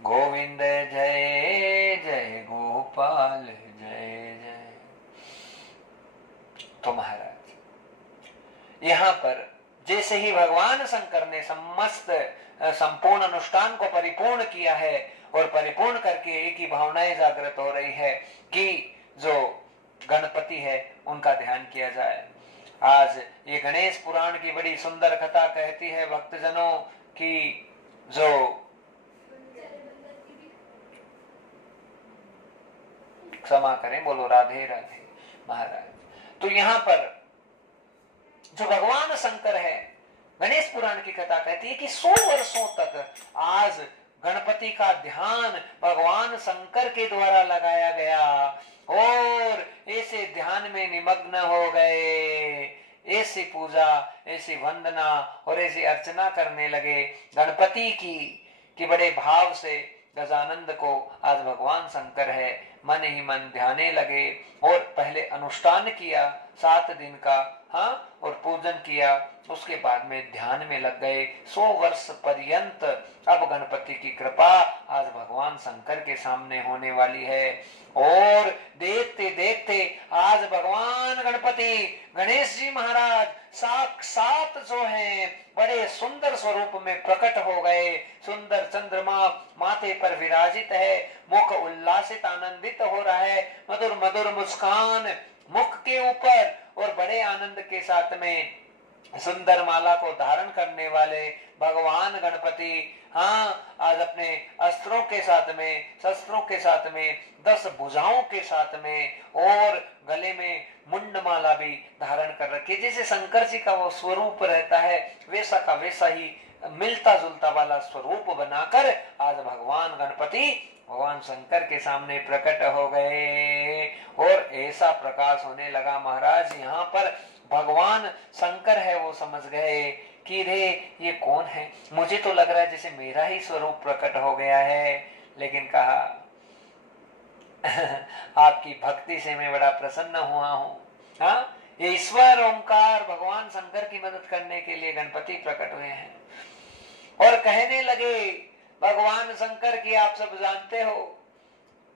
गोविंद जय जय गोपाल जय जय। तो महाराज यहां पर जैसे ही भगवान शंकर ने समस्त संपूर्ण अनुष्ठान को परिपूर्ण किया है और परिपूर्ण करके एक ही भावनाएं जागृत हो रही है कि जो गणपति है उनका ध्यान किया जाए। आज ये गणेश पुराण की बड़ी सुंदर कथा कहती है भक्तजनों की जो क्षमा करें, बोलो राधे राधे महाराज। तो यहाँ पर जो भगवान शंकर है, गणेश पुराण की कथा कहती है कि 100 वर्षों तक आज गणपति का ध्यान भगवान शंकर के द्वारा लगाया गया और ऐसे ध्यान में निमग्न हो गए, ऐसी पूजा, ऐसी वंदना और ऐसी अर्चना करने लगे गणपति की कि बड़े भाव से गजानंद को आज भगवान शंकर है मन ही मन ध्याने लगे और पहले अनुष्ठान किया 7 दिन का, हाँ, और पूजन किया, उसके बाद में ध्यान में लग गए 100 वर्ष पर्यंत। अब गणपति की कृपा आज भगवान शंकर के सामने होने वाली है और देखते देखते आज भगवान गणपति गणेश जी महाराज साक्षात जो हैं बड़े सुंदर स्वरूप में प्रकट हो गए। सुंदर चंद्रमा माथे पर विराजित है, मुख उल्लासित आनंदित हो रहा है, मधुर मधुर मुस्कान मुख के ऊपर और बड़े आनंद के साथ में सुंदर माला को धारण करने वाले भगवान गणपति, हाँ, आज अपने अस्त्रों के साथ में, शस्त्रों के साथ में, 10 भुजाओं के साथ में और गले में मुंड माला भी धारण कर रखी। जैसे शंकर जी का वो स्वरूप रहता है वैसा का वैसा ही मिलता जुलता वाला स्वरूप बनाकर आज भगवान गणपति भगवान शंकर के सामने प्रकट हो गए और ऐसा प्रकाश होने लगा महाराज। यहाँ पर भगवान शंकर है वो समझ गए कि रे ये कौन है, मुझे तो लग रहा है जैसे मेरा ही स्वरूप प्रकट हो गया है। लेकिन कहा आपकी भक्ति से मैं बड़ा प्रसन्न हुआ हूँ। हाँ, ये ईश्वर ओंकार भगवान शंकर की मदद करने के लिए गणपति प्रकट हुए हैं और कहने लगे भगवान शंकर की आप सब जानते हो,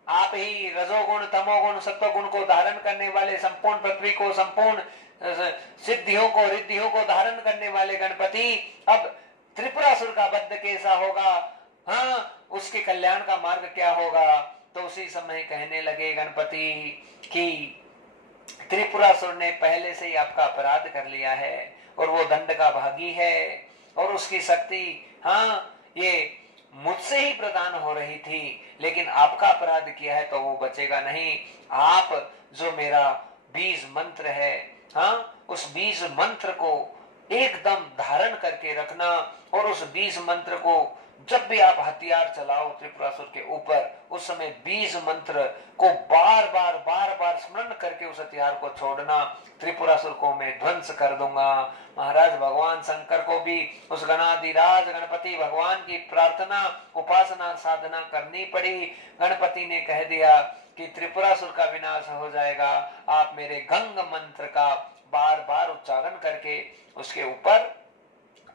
आप ही रजोगुण तमोगुण सत्वगुण को धारण करने वाले, संपूर्ण पृथ्वी को, संपूर्ण सिद्धियों को रिद्धियों को धारण करने वाले गणपति, अब त्रिपुरासुर का वध कैसा होगा, हाँ, उसके कल्याण का मार्ग क्या होगा। तो उसी समय कहने लगे गणपति कि त्रिपुरासुर ने पहले से ही आपका अपराध कर लिया है और वो दंड का भागी है और उसकी शक्ति, हाँ, ये मुझसे ही प्रदान हो रही थी, लेकिन आपका अपराध किया है तो वो बचेगा नहीं। आप जो मेरा बीज मंत्र है, हाँ, उस बीज मंत्र को एकदम धारण करके रखना और उस बीज मंत्र को जब भी आप हथियार चलाओ त्रिपुरासुर के ऊपर, उस समय बीज मंत्र को बार बार स्मरण करके उस हथियार को छोड़ना, त्रिपुरासुर को मैं ध्वंस कर दूंगा। महाराज भगवान शंकर को भी उस गणाधिराज गणपति भगवान की प्रार्थना उपासना साधना करनी पड़ी। गणपति ने कह दिया कि त्रिपुरासुर का विनाश हो जाएगा, आप मेरे गंग मंत्र का बार बार उच्चारण करके उसके ऊपर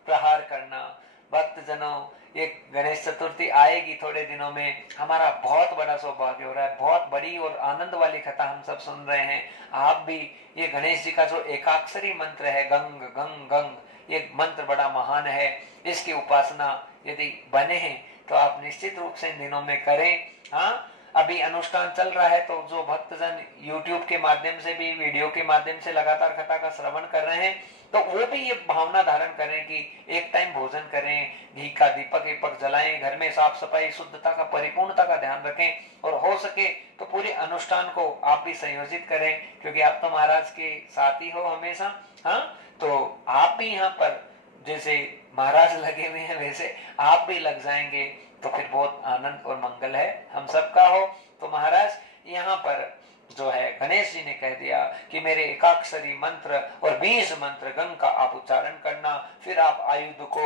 प्रहार करना। भक्तजनों, ये गणेश चतुर्थी आएगी थोड़े दिनों में, हमारा बहुत बड़ा सौभाग्य हो रहा है, बहुत बड़ी और आनंद वाली कथा हम सब सुन रहे हैं। आप भी ये गणेश जी का जो एकाक्षरी मंत्र है गंग गंग गंग, ये मंत्र बड़ा महान है, इसकी उपासना यदि बने हैं तो आप निश्चित रूप से इन दिनों में करें। हाँ, अभी अनुष्ठान चल रहा है तो जो भक्तजन YouTube के माध्यम से भी, वीडियो के माध्यम से लगातार कथा का श्रवण कर रहे हैं तो वो भी ये भावना धारण करें कि एक टाइम भोजन करें, घी का दीपक वीपक जलाएं, घर में साफ सफाई शुद्धता का परिपूर्णता का ध्यान रखें और हो सके तो पूरे अनुष्ठान को आप भी संयोजित करें, क्योंकि आप तो महाराज के साथ ही हो हमेशा। हाँ, तो आप भी यहाँ पर जैसे महाराज लगे हुए हैं वैसे आप भी लग जाएंगे तो फिर बहुत आनंद और मंगल है हम सबका हो। तो महाराज यहाँ पर जो है गणेश जी ने कह दिया कि मेरे एकाक्षरी मंत्र और बीज मंत्र गंग का आप उच्चारण करना, फिर आप आयुध को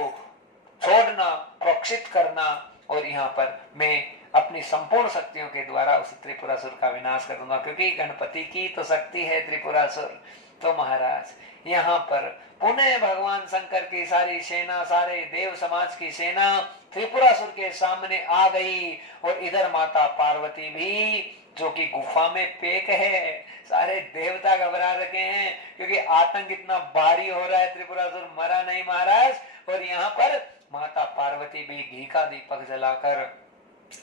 छोड़ना, प्रोक्षित करना और यहाँ पर मैं अपनी संपूर्ण शक्तियों के द्वारा उस त्रिपुरासुर का विनाश कर दूंगा, क्योंकि गणपति की तो शक्ति है त्रिपुरासुर। तो महाराज यहाँ पर पुनः भगवान शंकर की सारी सेना, सारे देव समाज की सेना त्रिपुरासुर के सामने आ गई। और इधर माता पार्वती भी, जो कि गुफा में पैक है। सारे देवता घबरा रखे हैं क्योंकि आतंक इतना भारी हो रहा है, त्रिपुरासुर मरा नहीं महाराज। और यहाँ पर माता पार्वती भी घी का दीपक जलाकर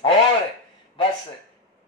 और बस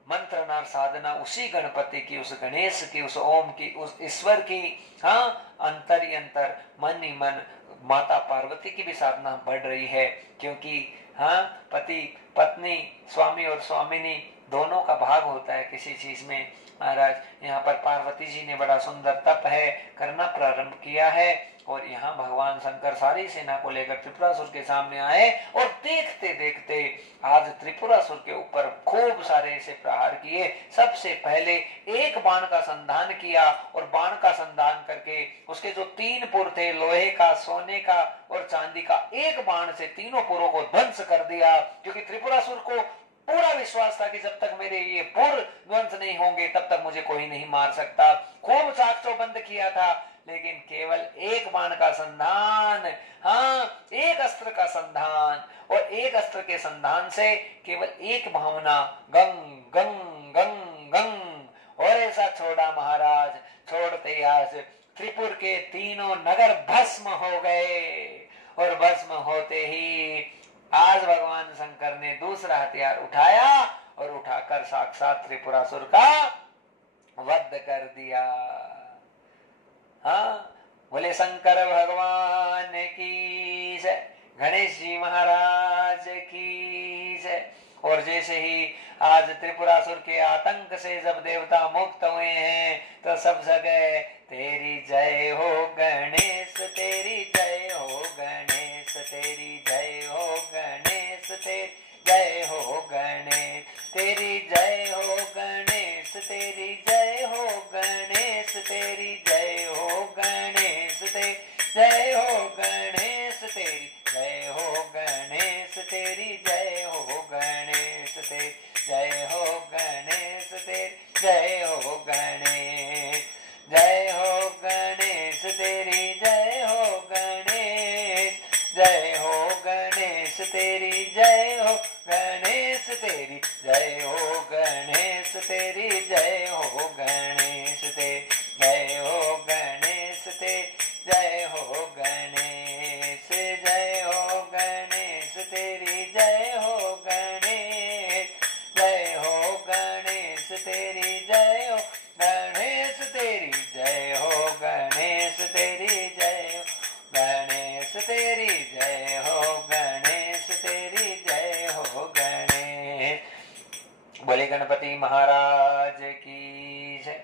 मंत्रना साधना उसी गणपति की, उस गणेश की, उस ओम की, उस ईश्वर की, हाँ, अंतर ही अंतर, मन ही मन माता पार्वती की भी साधना बढ़ रही है। क्योंकि हाँ, पति पत्नी, स्वामी और स्वामिनी दोनों का भाग होता है किसी चीज में महाराज। यहाँ पर पार्वती जी ने बड़ा सुंदर तप है करना प्रारंभ किया है। और यहाँ भगवान शंकर सारी सेना को लेकर त्रिपुरासुर के सामने आए और देखते देखते आज त्रिपुरासुर के ऊपर खूब सारे ऐसे प्रहार किए। सबसे पहले एक बाण का संधान किया और बाण का संधान करके उसके जो 3 पुर थे, लोहे का, सोने का और चांदी का, एक बाण से तीनों पुरों को ध्वंस कर दिया। क्योंकि त्रिपुरासुर को पूरा विश्वास था कि जब तक मेरे ये पुर ध्वंस नहीं होंगे तब तक मुझे कोई नहीं मार सकता। खूब चाकचौ बंद किया था, लेकिन केवल एक बाण का संधान, हाँ, एक अस्त्र का संधान, और एक अस्त्र के संधान से केवल एक भावना, गंग गंग गंग गंग, और ऐसा छोड़ा महाराज। छोड़ते आज त्रिपुर के तीनों नगर भस्म हो गए। और भस्म होते ही आज भगवान शंकर ने दूसरा हथियार उठाया और उठाकर साक्षात त्रिपुरासुर का वध कर दिया। हाँ, बोले शंकर भगवान की जय, गणेश जी महाराज की जय। और जैसे ही आज त्रिपुरासुर के आतंक से जब देवता मुक्त हुए हैं तो सब जगह तेरी जय हो गणेश, तेरी जय हो गणेश, तेरी जय हो गणेश, तेरी जय हो गणेश, तेरी जय हो गणेश, तेरी जय हो गणेश, तेरी जय हो गणेश, तेरी जय हो गणेश, तेरी जय हो गणेश, तेरी जय हो गणेश, तेरी जय हो गणेश, तेरी जय हो गणेश, जय हो गणेश, तेरी जय हो गणेश, जय हो गणेश, तेरी जय हो गणेश, तेरी जय हो गणेश, तेरी जय हो गणेश, तेरी जय हो गणेश, तेरी जय हो गणेश, जय हो गणेश, तेरी जय हो गणेश, जय हो गणेश, तेरी जय हो गणेश, तेरी जय हो गणेश, तेरी जय हो गणेश, तेरी जय हो गणेश, तेरी जय हो गणेश। बोले गणपति महाराज की जय।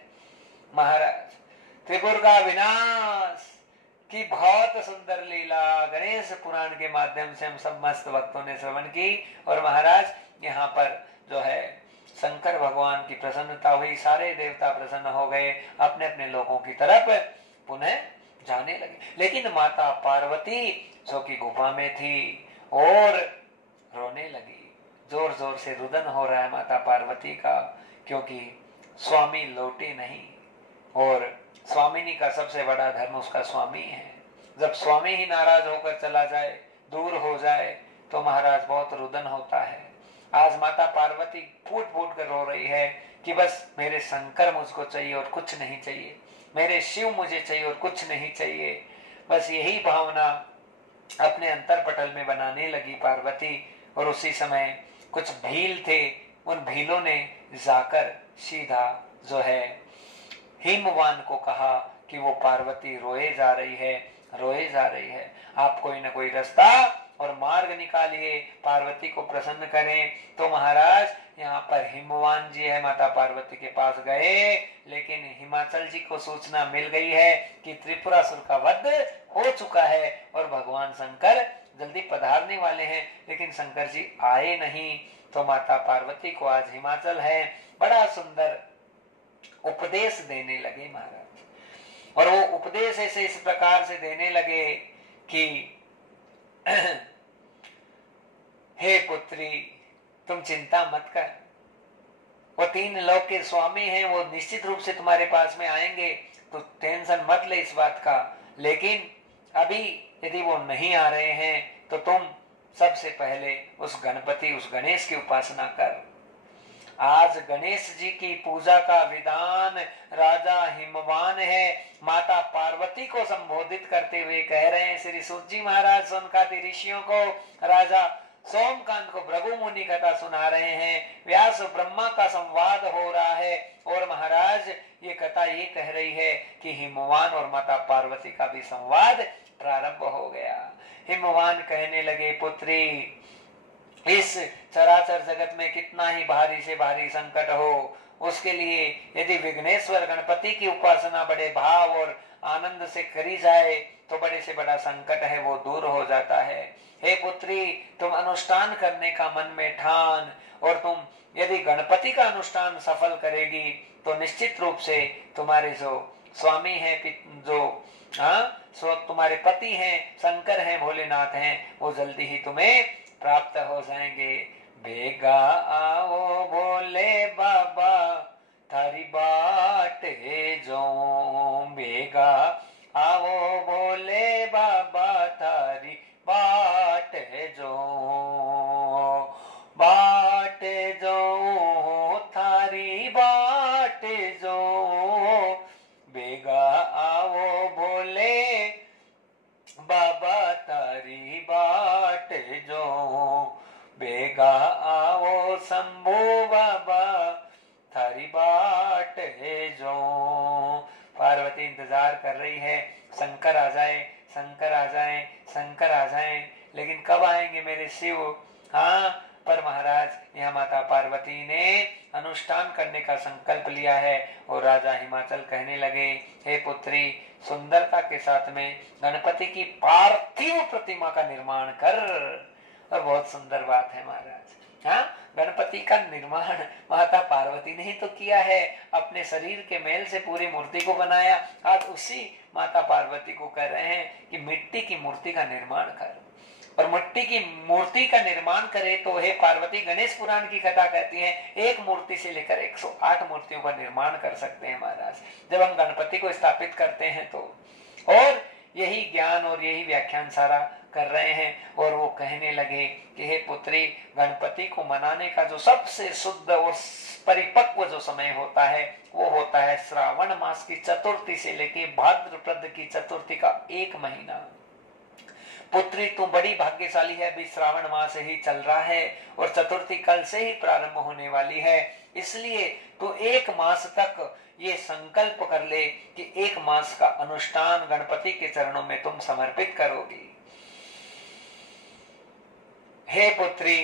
महाराज, त्रिपुर का विनाश की बहुत सुंदर लीला गणेश पुराण के माध्यम से हम सब मस्त भक्तों ने श्रवण की। और महाराज, यहाँ पर जो है शंकर भगवान की प्रसन्नता हुई, सारे देवता प्रसन्न हो गए, अपने अपने लोगों की तरफ पुनः जाने लगे। लेकिन माता पार्वती जो कि गुफा में थी और रोने लगी। जोर जोर से रुदन हो रहा है माता पार्वती का, क्योंकि स्वामी लौटे नहीं। और स्वामिनी का सबसे बड़ा धर्म उसका स्वामी है। जब स्वामी ही नाराज होकर चला जाए, दूर हो जाए, तो महाराज बहुत रुदन होता है। आज माता पार्वती फूट फूट कर रो रही है कि बस मेरे शंकर मुझको चाहिए और कुछ नहीं चाहिए, मेरे शिव मुझे चाहिए और कुछ नहीं चाहिए। बस यही भावना अपने अंतरपटल में बनाने लगी पार्वती। और उसी समय कुछ भील थे, उन भीलों ने जाकर सीधा जो है हिमवान को कहा कि वो पार्वती रोए जा रही है, रोए जा रही है, आप कोई ना कोई रास्ता और मार्ग निकालिए, पार्वती को प्रसन्न करें। तो महाराज, यहाँ पर हिमवान जी है, माता पार्वती के पास गए, लेकिन हिमाचल जी को सूचना मिल गई है कि त्रिपुरासुर का वध हो चुका है और भगवान शंकर जल्दी पधारने वाले हैं। लेकिन शंकर जी आए नहीं। तो माता पार्वती को आज हिमाचल है बड़ा सुंदर उपदेश देने लगे महाराज। और वो उपदेश ऐसे इस प्रकार से देने लगे कि हे पुत्री, तुम चिंता मत कर, वो 3 लोक के स्वामी हैं, वो निश्चित रूप से तुम्हारे पास में आएंगे, तो टेंशन मत ले इस बात का। लेकिन अभी यदि वो नहीं आ रहे हैं तो तुम सबसे पहले उस गणपति, उस गणेश की उपासना कर। आज गणेश जी की पूजा का विधान राजा हिमवान है, माता पार्वती को संबोधित करते हुए कह रहे हैं। श्री सूत जी महाराज सोनकादि ऋषियों को, राजा सोमकांत को भृगु मुनि कथा सुना रहे हैं, व्यास ब्रह्मा का संवाद हो रहा है और महाराज ये कथा ये कह रही है कि हिमवान और माता पार्वती का भी संवाद प्रारंभ हो गया। हिमवान कहने लगे, पुत्री, इस चराचर जगत में कितना ही भारी से भारी संकट हो, उसके लिए यदि विघ्नेश्वर गणपति की उपासना बड़े भाव और आनंद से करी जाए तो बड़े से बड़ा संकट है वो दूर हो जाता है। हे पुत्री, तुम अनुष्ठान करने का मन में ठान, और तुम यदि गणपति का अनुष्ठान सफल करेगी तो निश्चित रूप से तुम्हारे जो स्वामी हैं, जो तुम्हारे पति हैं, शंकर हैं, भोलेनाथ हैं, वो जल्दी ही तुम्हें प्राप्त हो जाएंगे। बेगा आओ भोले बाबा थारी बाट है जो, बेगा आओ भोले बाबा थारी बाट है जो, बाट जो थारी बाट जो, बेगा आओ भोले बाबा तारी बाट जो, बेगा आओ शंभू बाबा थारी बाट है जो। पार्वती इंतजार कर रही है, शंकर आ जाए, शंकर आ जाए, शंकर आ जाए, लेकिन कब आएंगे मेरे शिव। हाँ, पर महाराज यहाँ माता पार्वती ने अनुष्ठान करने का संकल्प लिया है और राजा हिमाचल कहने लगे, हे पुत्री, सुंदरता के साथ में गणपति की पार्थिव प्रतिमा का निर्माण कर। और बहुत सुंदर बात है महाराज, हाँ, गणपति का निर्माण माता पार्वती ने ही तो किया है, अपने शरीर के मेल से पूरी मूर्ति को बनाया। आज उसी माता पार्वती को कह रहे हैं कि मिट्टी की मूर्ति का निर्माण कर, और मिट्टी की मूर्ति का निर्माण करे तो हे पार्वती, गणेश पुराण की कथा कहती है एक मूर्ति से लेकर 108 मूर्तियों का निर्माण कर सकते हैं महाराज, जब हम गणपति को स्थापित करते हैं तो। और यही ज्ञान और यही व्याख्यान सारा कर रहे हैं। और वो कहने लगे कि हे पुत्री, गणपति को मनाने का जो सबसे शुद्ध और परिपक्व जो समय होता है वो होता है श्रावण मास की चतुर्थी से लेके भाद्रपद की चतुर्थी का 1 महीना। पुत्री, तू बड़ी भाग्यशाली है, अभी श्रावण मास ही चल रहा है और चतुर्थी कल से ही प्रारंभ होने वाली है, इसलिए तू 1 मास तक ये संकल्प कर ले कि 1 मास का अनुष्ठान गणपति के चरणों में तुम समर्पित करोगी। हे पुत्री,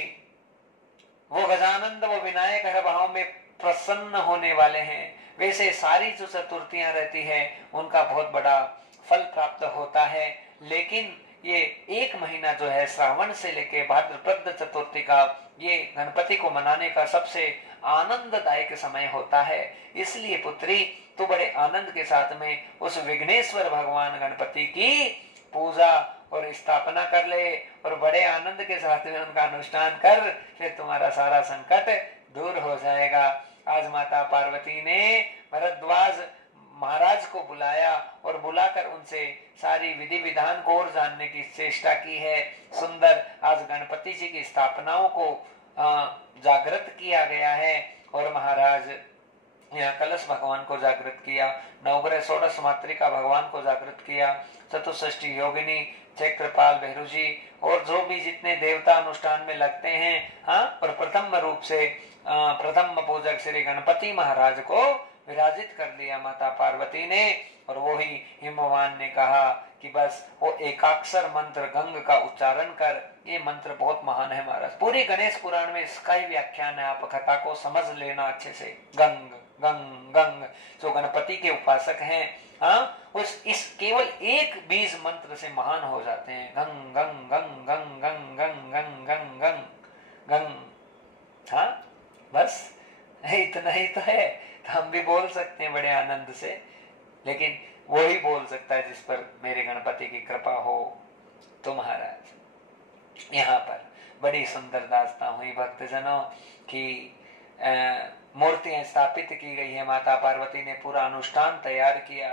वो गजानंद, वो विनायक हर भाव में प्रसन्न होने वाले हैं। वैसे सारी जो चतुर्थियां रहती है उनका बहुत बड़ा फल प्राप्त होता है, लेकिन ये 1 महीना जो है श्रावण से लेके भाद्रपद चतुर्थी का, ये गणपति को मनाने का सबसे आनंददायक समय होता है। इसलिए पुत्री, तू बड़े आनंद के साथ में उस विघ्नेश्वर भगवान गणपति की पूजा और स्थापना कर ले और बड़े आनंद के साथ में उनका अनुष्ठान कर, फिर तुम्हारा सारा संकट दूर हो जाएगा। आज माता पार्वती ने भरद्वाज महाराज को बुलाया और बुलाकर उनसे सारी विधि विधान को और जानने की चेष्टा की है। सुंदर आज गणपति जी की स्थापनाओं को जागृत किया गया है और महाराज यहाँ कलश भगवान को जागृत किया, नवग्रह षोडश मातृका भगवान को जागृत किया, चतुष्षष्ठी योगिनी, चक्रपाल भैरव जी और जो भी जितने देवता अनुष्ठान में लगते हैं, हाँ, और प्रथम रूप से प्रथम पूजक श्री गणपति महाराज को विराजित कर दिया माता पार्वती ने। और वो ही हिमवान ने कहा कि बस वो एकाक्षर मंत्र गंग का उच्चारण कर। ये मंत्र बहुत महान है महाराज, पूरी गणेश पुराण में इसका ही व्याख्यान है, आप कथा को समझ लेना अच्छे से। गंग गंग गंग, जो गणपति के उपासक हैं, हाँ, उस इस केवल एक बीज मंत्र से महान हो जाते हैं। गंग गंग गंग गंग गंग गंग गंग गंग गंग गंग, हाँ, बस इतना ही तो है। तो हम भी बोल सकते हैं बड़े आनंद से, लेकिन वो ही बोल सकता है जिस पर मेरे गणपति की कृपा हो। तो महाराज यहाँ पर बड़ी सुंदर दास्तां हुई भक्तजनों की, मूर्तियां स्थापित की गई है, माता पार्वती ने पूरा अनुष्ठान तैयार किया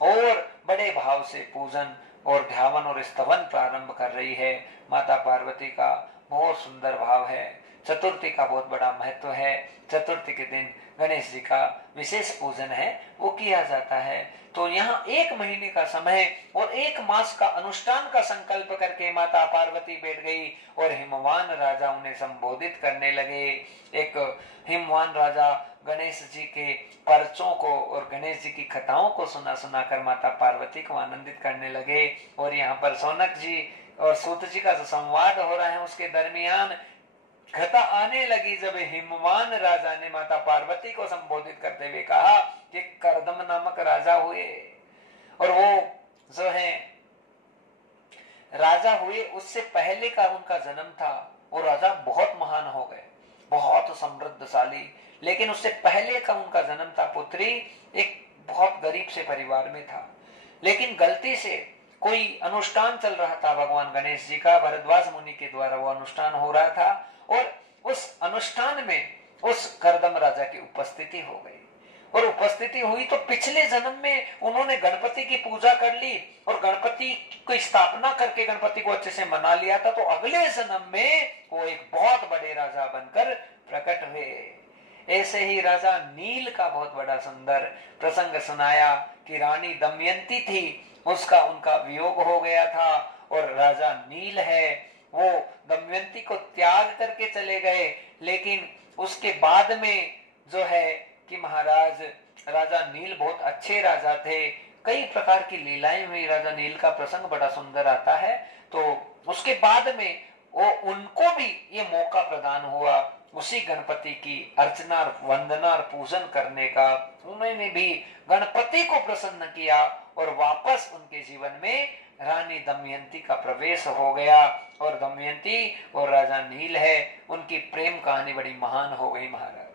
और बड़े भाव से पूजन और ध्यान और स्तवन प्रारंभ कर रही है। माता पार्वती का बहुत सुंदर भाव है। चतुर्थी का बहुत बड़ा महत्व है। चतुर्थी के दिन गणेश जी का विशेष पूजन है, वो किया जाता है। तो यहाँ 1 महीने का समय और 1 मास का अनुष्ठान का संकल्प करके माता पार्वती बैठ गई और हिमवान राजा उन्हें संबोधित करने लगे। एक हिमवान राजा गणेश जी के पर्चों को और गणेश जी की कथाओं को सुना सुना कर माता पार्वती को आनंदित करने लगे। और यहाँ पर सौनक जी और सूत जी का जो संवाद हो रहा है उसके दरमियान कथा आने लगी जब हिमवान राजा ने माता पार्वती को संबोधित करते हुए कहा कि कर्दम नामक राजा हुए और वो जो है राजा हुए उससे पहले का उनका जन्म था। वो राजा बहुत महान हो गए, बहुत समृद्धशाली, लेकिन उससे पहले का उनका जन्म था पुत्री एक बहुत गरीब से परिवार में था। लेकिन गलती से कोई अनुष्ठान चल रहा था भगवान गणेश जी का, भरद्वाज मुनि के द्वारा वो अनुष्ठान हो रहा था और उस अनुष्ठान में उस कर्दम राजा की उपस्थिति हो गई। और उपस्थिति हुई तो पिछले जन्म में उन्होंने गणपति की पूजा कर ली और गणपति की स्थापना करके गणपति को अच्छे से मना लिया था। तो अगले जन्म में वो एक बहुत बड़े राजा बनकर प्रकट हुए। ऐसे ही राजा नील का बहुत बड़ा सुंदर प्रसंग सुनाया कि रानी दमयंती थी, उसका उनका वियोग हो गया था और राजा नील है वो दमयंती को त्याग करके चले गए। लेकिन उसके बाद में जो है कि महाराज राजा नील बहुत अच्छे राजा थे, कई प्रकार की लीलाएं हुई। राजा नील का प्रसंग बड़ा सुंदर आता है। तो उसके बाद में वो उनको भी ये मौका प्रदान हुआ उसी गणपति की अर्चना वंदना और पूजन करने का। उन्होंने भी गणपति को प्रसन्न किया और वापस उनके जीवन में रानी दमयंती का प्रवेश हो गया। और दमयंती और राजा नील है, उनकी प्रेम कहानी बड़ी महान हो गई। महाराज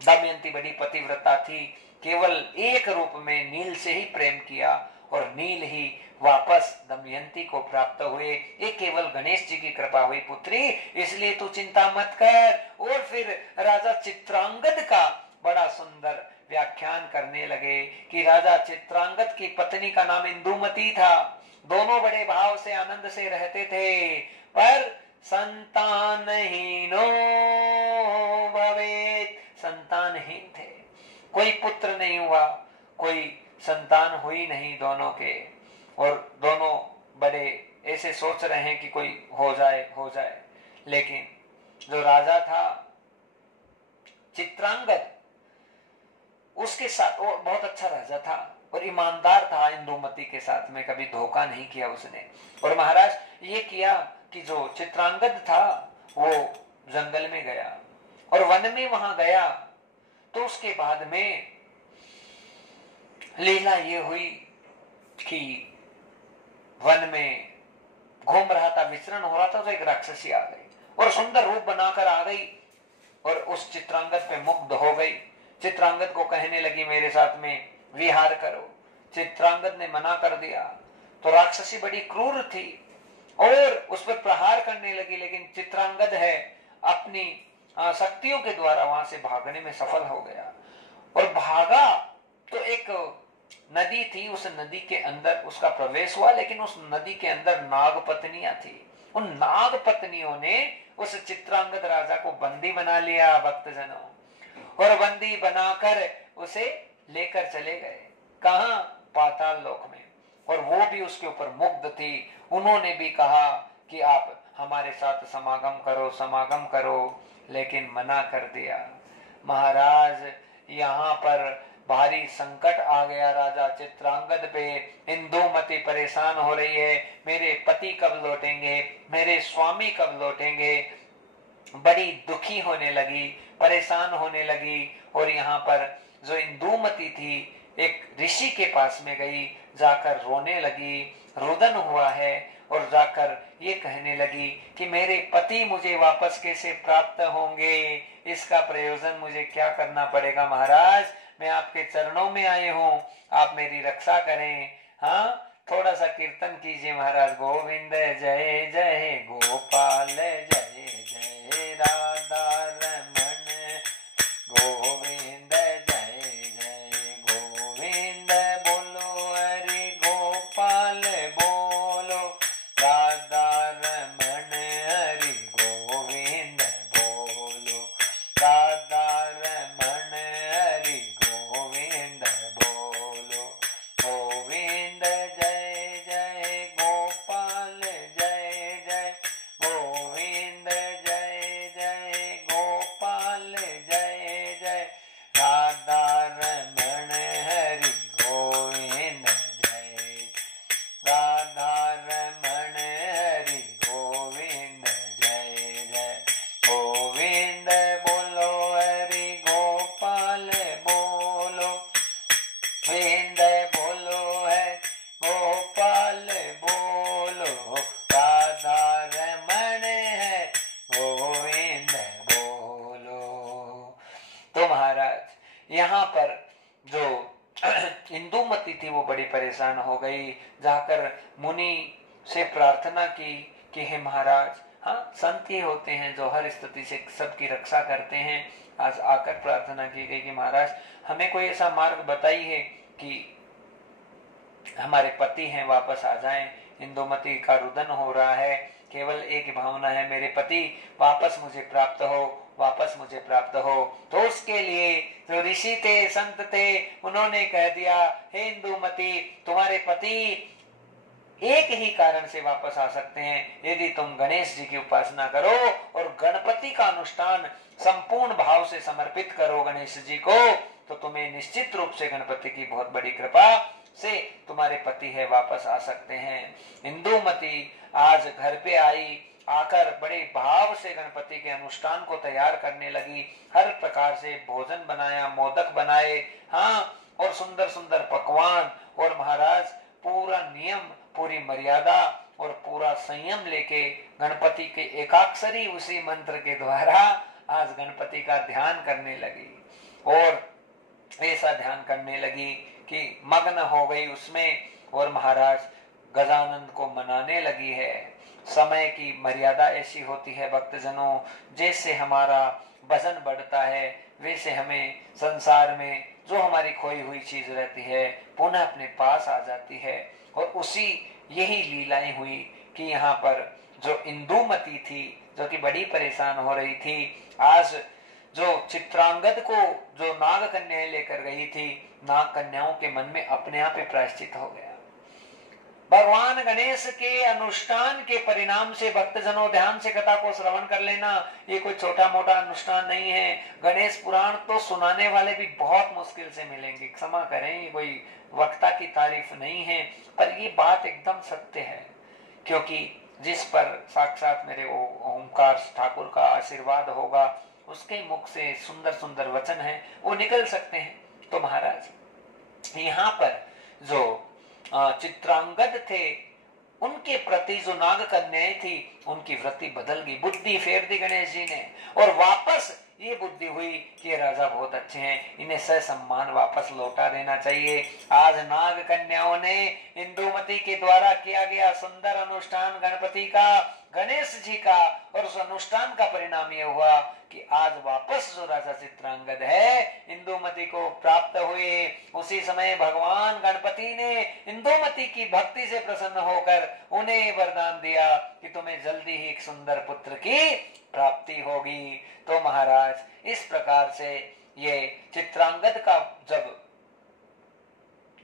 दमयंती बड़ी पतिव्रता थी, केवल एक रूप में नील से ही प्रेम किया और नील ही वापस दमयंती को प्राप्त हुए। ये केवल गणेश जी की कृपा हुई पुत्री, इसलिए तू चिंता मत कर। और फिर राजा चित्रांगद का बड़ा सुंदर व्याख्यान करने लगे कि राजा चित्रांगद की पत्नी का नाम इंदुमती था। दोनों बड़े भाव से आनंद से रहते थे, पर संतानहीनो भवेत्, संतानहीन थे, कोई पुत्र नहीं हुआ, कोई संतान हुई नहीं दोनों के। और दोनों बड़े ऐसे सोच रहे हैं कि कोई हो जाए। लेकिन जो राजा था चित्रांगद, उसके साथ वो बहुत अच्छा राजा था और ईमानदार था। इंदुमती के साथ में कभी धोखा नहीं किया उसने। और महाराज ये किया कि जो चित्रांगद था वो जंगल में गया और वन में वहां गया। तो उसके बाद में लीला ये हुई कि वन में घूम रहा था, विचरण हो रहा था, तो एक राक्षसी आ गई और सुंदर रूप बनाकर आ गई और उस चित्रांगद पे मुग्ध हो गई। चित्रांगद को कहने लगी मेरे साथ में विहार करो। चित्रांगद ने मना कर दिया तो राक्षसी बड़ी क्रूर थी और उस पर प्रहार करने लगी। लेकिन चित्रांगद है अपनी शक्तियों के द्वारा वहां से भागने में सफल हो गया और भागा तो एक नदी थी, उस नदी के अंदर उसका प्रवेश हुआ। लेकिन उस नदी के अंदर नाग पत्नियां थी। उन नाग पत्नियों ने उस चित्रांगद राजा को बंदी बना लिया भक्तजनों, और बंदी बनाकर उसे लेकर चले गए। कहां? पाताल लोक में। और वो भी उसके ऊपर मुग्ध थी। उन्होंने भी कहा कि आप हमारे साथ समागम करो, लेकिन मना कर दिया। महाराज यहाँ पर भारी संकट आ गया राजा चित्रांगद पे। इंदुमती परेशान हो रही है, मेरे पति कब लौटेंगे, मेरे स्वामी कब लौटेंगे। बड़ी दुखी होने लगी, परेशान होने लगी। और यहाँ पर जो इंदुमती थी एक ऋषि के पास में गई, जाकर रोने लगी, रुदन हुआ है और जाकर ये कहने लगी कि मेरे पति मुझे वापस कैसे प्राप्त होंगे, इसका प्रयोजन मुझे क्या करना पड़ेगा। महाराज मैं आपके चरणों में आए हूँ, आप मेरी रक्षा करें। हाँ, थोड़ा सा कीर्तन कीजिए महाराज। गोविंद जय जय गोपाल जय जय राधा रमण, गोविंद जय जय गोविंद बोलो हरि गोपाल बोलो। गोविंद बोलो, हरि गोपाल बोलो, गोविंद बोलो है गोपाल बोलो, राधा रमण है गोविंद बोलो। तो महाराज यहाँ पर जो इंदुमती थी वो बड़ी परेशान हो गई, जाकर मुनि से प्रार्थना की कि हे महाराज, हाँ संत ही होते हैं जो हर स्थिति से सबकी रक्षा करते हैं। आज आकर प्रार्थना की गई कि महाराज हमें कोई ऐसा मार्ग बताइए कि हमारे पति हैं वापस आ जाएं। इंदुमती का रुदन हो रहा है, केवल एक भावना है, मेरे पति वापस मुझे प्राप्त हो, वापस मुझे प्राप्त हो। तो उसके लिए जो ऋषि थे, संत थे, उन्होंने कह दिया, हे इंदुमती, तुम्हारे पति एक ही कारण से वापस आ सकते हैं, यदि तुम गणेश जी की उपासना करो और गणपति का अनुष्ठान संपूर्ण भाव से समर्पित करो गणेश जी को, तो तुम्हें निश्चित रूप से गणपति की बहुत बड़ी कृपा से तुम्हारे पति है वापस आ सकते हैं। इंदुमती आज घर पे आई, आकर बड़े भाव से गणपति के अनुष्ठान को तैयार करने लगी। हर प्रकार से भोजन बनाया, मोदक बनाए, हाँ, और सुंदर सुंदर पकवान, और महाराज पूरा नियम, पूरी मर्यादा और पूरा संयम लेके गणपति के एकाक्षरी उसी मंत्र के द्वारा आज गणपति का ध्यान करने लगी, और ऐसा ध्यान करने लगी कि मग्न हो गई उसमें, और महाराज गजानन को मनाने लगी है। समय की मर्यादा ऐसी होती है भक्तजनों, जैसे हमारा वजन बढ़ता है वैसे हमें संसार में जो हमारी खोई हुई चीज रहती है पुनः अपने पास आ जाती है। और उसी यही लीलाएं हुई कि यहाँ पर जो इंदुमती थी, जो कि बड़ी परेशान हो रही थी, आज जो चित्रांगद को जो नाग कन्याएं लेकर गई थी, नाग कन्याओं के मन में अपने आप ही प्रायश्चित हो गया। भगवान गणेश के अनुष्ठान के परिणाम से भक्तजनों ध्यान से कथा को श्रवण कर लेना, ये कोई छोटा मोटा अनुष्ठान नहीं है। गणेश पुराण तो सुनाने वाले भी बहुत मुश्किल से मिलेंगे, क्षमा करें, कोई वक्ता की तारीफ नहीं है, पर ये बात एकदम सत्य है, क्योंकि जिस पर साक्षात मेरे ओमकार ठाकुर का आशीर्वाद होगा, उसके मुख से सुंदर सुंदर वचन है वो निकल सकते हैं। तो महाराज यहाँ पर जो चित्रांगद थे, उनके प्रति जो नाग कन्याएं थी, उनकी वृत्ति बदल गई, बुद्धि फेर दी गणेश जी ने, और वापस ये बुद्धि हुई कि ये राजा बहुत अच्छे हैं, इन्हें सम्मान वापस लौटा देना चाहिए। आज नाग कन्याओं ने इंदुमती के द्वारा किया गया सुंदर अनुष्ठान गणपति का, गणेश जी का, और उस अनुष्ठान का परिणाम ये हुआ कि आज वापस जो राजा चित्रांगद है इंदुमती को प्राप्त हुए। उसी समय भगवान गणपति ने इंदुमती की भक्ति से प्रसन्न होकर उन्हें वरदान दिया कि तुम्हें जल्दी ही एक सुंदर पुत्र की प्राप्ति होगी। तो महाराज इस प्रकार से ये चित्रांगद का जब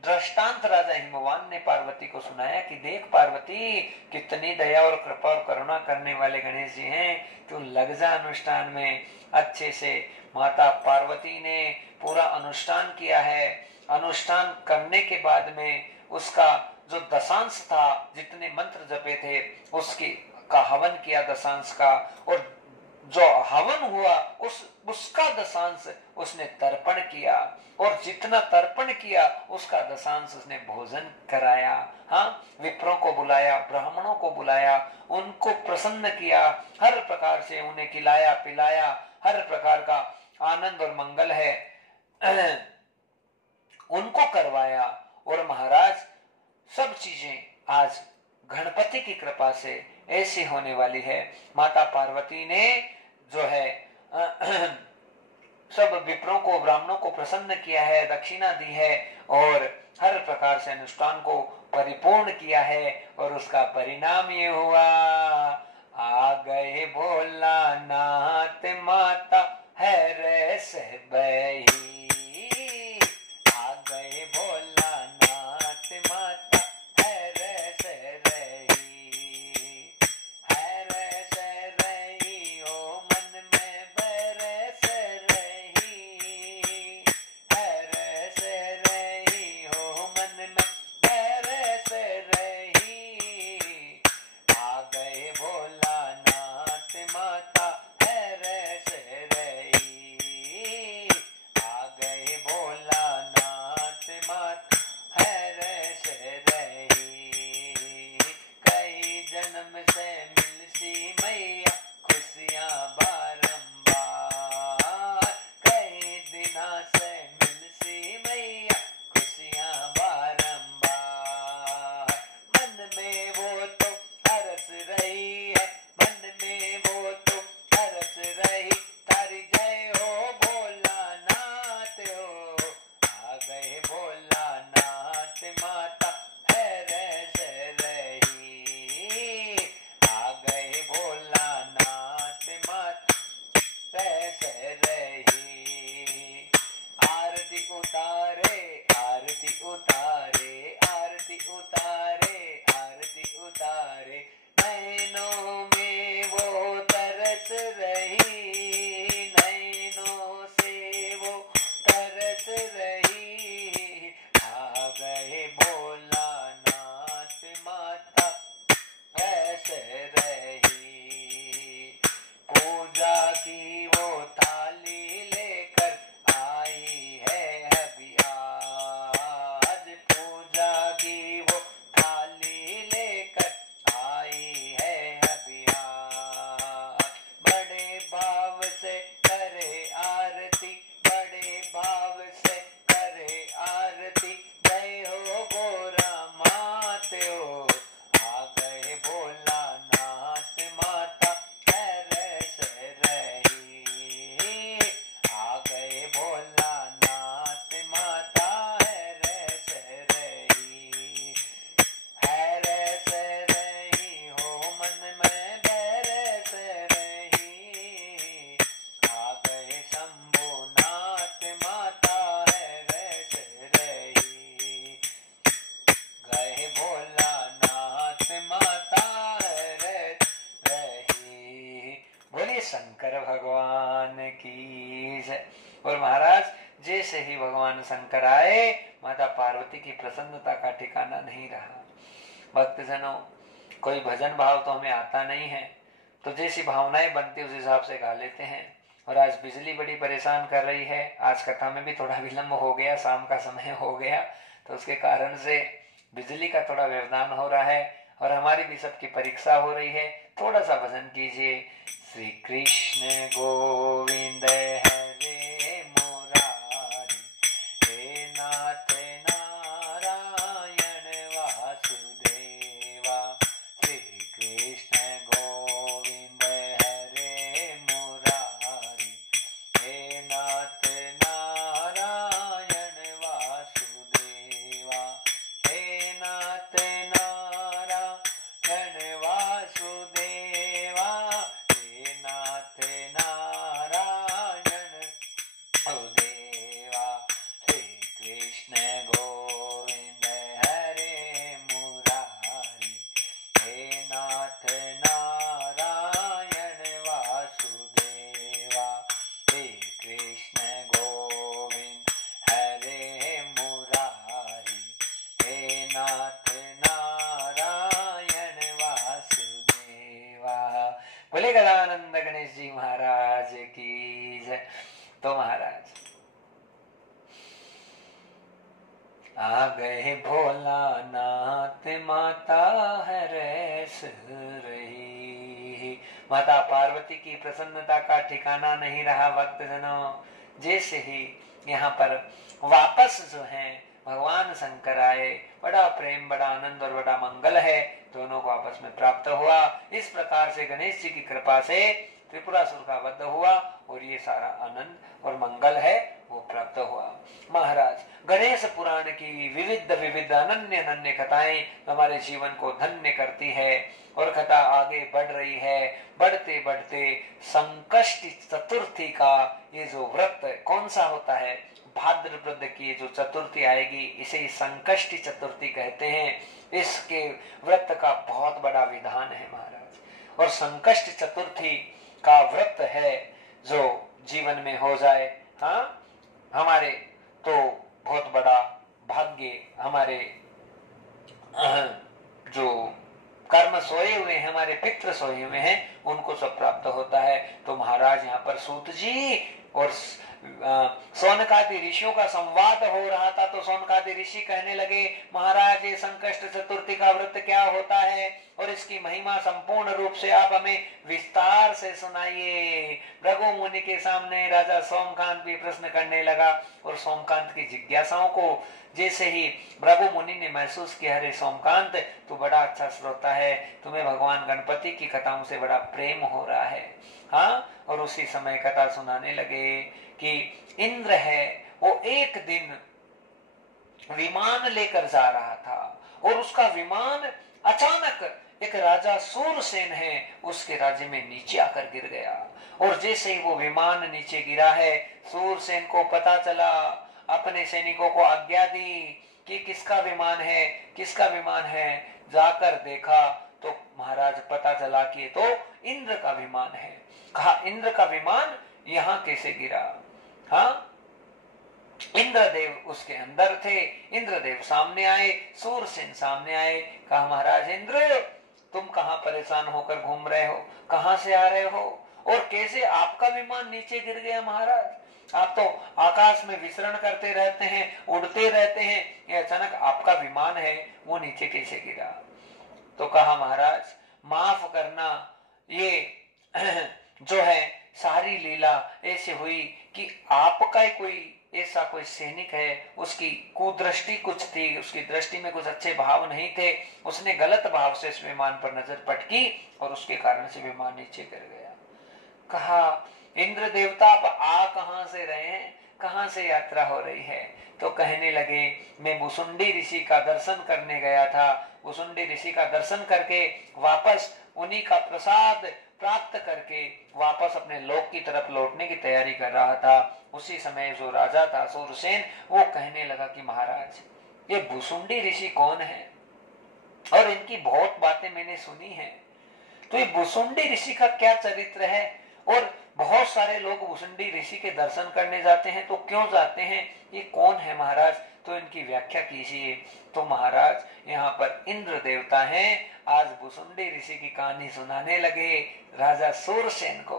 दृष्टांत राजा हिमवान ने पार्वती को सुनाया कि देख पार्वती, कितनी दया और कृपा और करुणा करने वाले गणेश जी हैं, तू लग जा अनुष्ठान में अच्छे से। माता पार्वती ने पूरा अनुष्ठान किया है। अनुष्ठान करने के बाद में उसका जो दशांश था, जितने मंत्र जपे थे उसकी का हवन किया दशांश का, और जो हवन हुआ उसका दशांश उसने तर्पण किया, और जितना तर्पण किया उसका दशांश उसने भोजन कराया। हाँ, विप्रों को बुलाया, ब्राह्मणों को बुलाया, उनको प्रसन्न किया, हर प्रकार से उन्हें खिलाया पिलाया, हर प्रकार का आनंद और मंगल है उनको करवाया। और महाराज सब चीजें आज गणपति की कृपा से ऐसी होने वाली है। माता पार्वती ने जो है सब विप्रों को ब्राह्मणों को प्रसन्न किया है, दक्षिणा दी है, और हर प्रकार से अनुष्ठान को परिपूर्ण किया है, और उसका परिणाम ये हुआ, आ गए भोलानाथ माता है रस बही, आ गए भोलानाथ माता है रस रही, है रस रही हो मन में बरस रही, है रस रही हो मन में बरस रही, आ गए भोलानाथ माता है रस ऐसे रही। आरती उतारे, आरती उतारे, आरती उतारे, आरती उतारे, नैनों में वो तरस रही, नैनों से वो तरस रही। आ गए भोलानाथ माता ऐसे रही। पूजा की वो थाली लेकर आई है अभी आज, पूजा की वो थाली लेकर आई है अभी आज। बड़े भाव से करे आरती, बड़े भाव से करे आरती, जय हो गोरा मात हो। आ गए भोलानाथ माता रस रही। आ गए भोलानाथ माता रस रही। रस रही हो मन में बरस रही। आ गए शंभुनाथ माता रस रही। गए भोलानाथ माता रस रही। बोलिए शंकर भगवान की जय। और महाराज जैसे ही भगवान शंकर आए, माता पार्वती की प्रसन्नता का ठिकाना नहीं रहा। भक्तजनों, कोई भजन भाव तो हमें आता नहीं है, तो जैसी भावनाएं बनती उस हिसाब से गा लेते हैं। और आज बिजली बड़ी परेशान कर रही है। आज कथा में भी थोड़ा विलंब हो गया, शाम का समय हो गया, तो उसके कारण से बिजली का थोड़ा व्यवधान हो रहा है और हमारी भी सबकी परीक्षा हो रही है। थोड़ा सा भजन कीजिए। श्री कृष्ण गोविंद हरे मुरारी, हे नाथ नारायण वासुदेवा। श्री कृष्ण गोविंद हरे मुरारी, हे नाथ नारायण वासुदेवा। हे नाथ नारायण वासुदेवा, हे नाथ नारायण वासुदेवा। श्री कृष्ण गोविंद हरे मुरारी, हे नाथ नारायण वासुदेवा। श्री कृष्ण गोविंद हरे मुरारी, हे नाथ नारायण वासुदेवा। बोले गदानंद गणेश जी महाराज की जय। तो महाराज आ गए भोलानाथ माता रस रही। माता पार्वती की प्रसन्नता का ठिकाना नहीं रहा। भक्तजनों, जैसे ही यहाँ पर वापस जो है भगवान शंकर आए, बड़ा प्रेम, बड़ा आनंद और बड़ा मंगल है दोनों को आपस में प्राप्त हुआ। इस प्रकार से गणेश जी की कृपा से त्रिपुरासुर का वध हुआ और ये सारा आनंद और मंगल है वो प्राप्त हुआ। महाराज, गणेश पुराण की विविध विविध अनन्य अनन्य कथाएं हमारे जीवन को धन्य करती है और कथा आगे बढ़ रही है। बढ़ते बढ़ते संकष्टी चतुर्थी का ये जो व्रत कौन सा होता है, भाद्रपद की जो चतुर्थी आएगी, इसे संकष्टी चतुर्थी कहते हैं। इसके व्रत का बहुत बड़ा विधान है महाराज। और संकष्टी चतुर्थी का व्रत है जो जीवन में हो जाए, हाँ, हमारे तो बहुत बड़ा भाग्य, हमारे जो कर्म सोए हुए हैं, हमारे पितृ सोए हुए हैं, उनको सब प्राप्त होता है। तो महाराज यहाँ पर सूत जी और सोनकादि ऋषियों का संवाद हो रहा था। तो सोनकादि ऋषि कहने लगे, महाराज ये संकष्ट चतुर्थी का व्रत क्या होता है और इसकी महिमा संपूर्ण रूप से आप हमें विस्तार से सुनाइए। भृगु मुनि के सामने राजा सोमकांत भी प्रश्न करने लगा और सोमकांत की जिज्ञासाओं को जैसे ही भृगु मुनि ने महसूस किया, अरे सोमकांत तू बड़ा अच्छा श्रोता है, तुम्हें भगवान गणपति की कथाओं से बड़ा प्रेम हो रहा है, हाँ। और उसी समय कथा सुनाने लगे कि इंद्र है वो एक दिन विमान लेकर जा रहा था और उसका विमान अचानक एक राजा सूरसेन है, उसके राज्य में नीचे आकर गिर गया। और जैसे ही वो विमान नीचे गिरा है, सूरसेन को पता चला, अपने सैनिकों को आज्ञा दी कि किसका विमान है, किसका विमान है। जाकर देखा तो महाराज पता चला कि ये तो इंद्र का विमान है। कहा इंद्र का विमान यहाँ कैसे गिरा? हाँ, इंद्रदेव उसके अंदर थे। इंद्रदेव सामने आए, सूरसेन सामने आए। कहा महाराज इंद्र, तुम कहाँ परेशान होकर घूम रहे हो, कहाँ से आ रहे हो, और कैसे आपका विमान नीचे गिर गया? महाराज आप तो आकाश में विचरण करते रहते हैं, उड़ते रहते हैं, ये अचानक आपका विमान है वो नीचे कैसे गिरा? तो कहा महाराज माफ करना, ये जो है सारी लीला ऐसे हुई कि आपका कोई ऐसा कोई सैनिक है, उसकी कुदृष्टि कुछ थी, उसकी दृष्टि में कुछ अच्छे भाव नहीं थे, उसने गलत भाव से इस विमान पर नजर पटकी और उसके कारण से विमान नीचे गिर गया। कहा इंद्र देवता आप आ कहां से रहे हैं, कहां से यात्रा हो रही है? तो कहने लगे मैं भुसुंडी ऋषि का दर्शन करने गया था, भुसुंडी ऋषि का दर्शन करके वापस उन्हीं का प्रसाद प्राप्त करके वापस अपने लोक की तरफ लौटने की तैयारी कर रहा था। उसी समय जो राजा था सूरसेन, वो कहने लगा कि महाराज ये भुसुंडी ऋषि कौन है, और इनकी बहुत बातें मैंने सुनी है, तो ये भुसुंडी ऋषि का क्या चरित्र है? और बहुत सारे लोग भुसुंडी ऋषि के दर्शन करने जाते हैं, तो क्यों जाते हैं, ये कौन है महाराज? तो इनकी व्याख्या कीजिए। तो महाराज यहाँ पर इंद्र देवता हैं, आज भुसुंडी ऋषि की कहानी सुनाने लगे राजा सूरसेन को।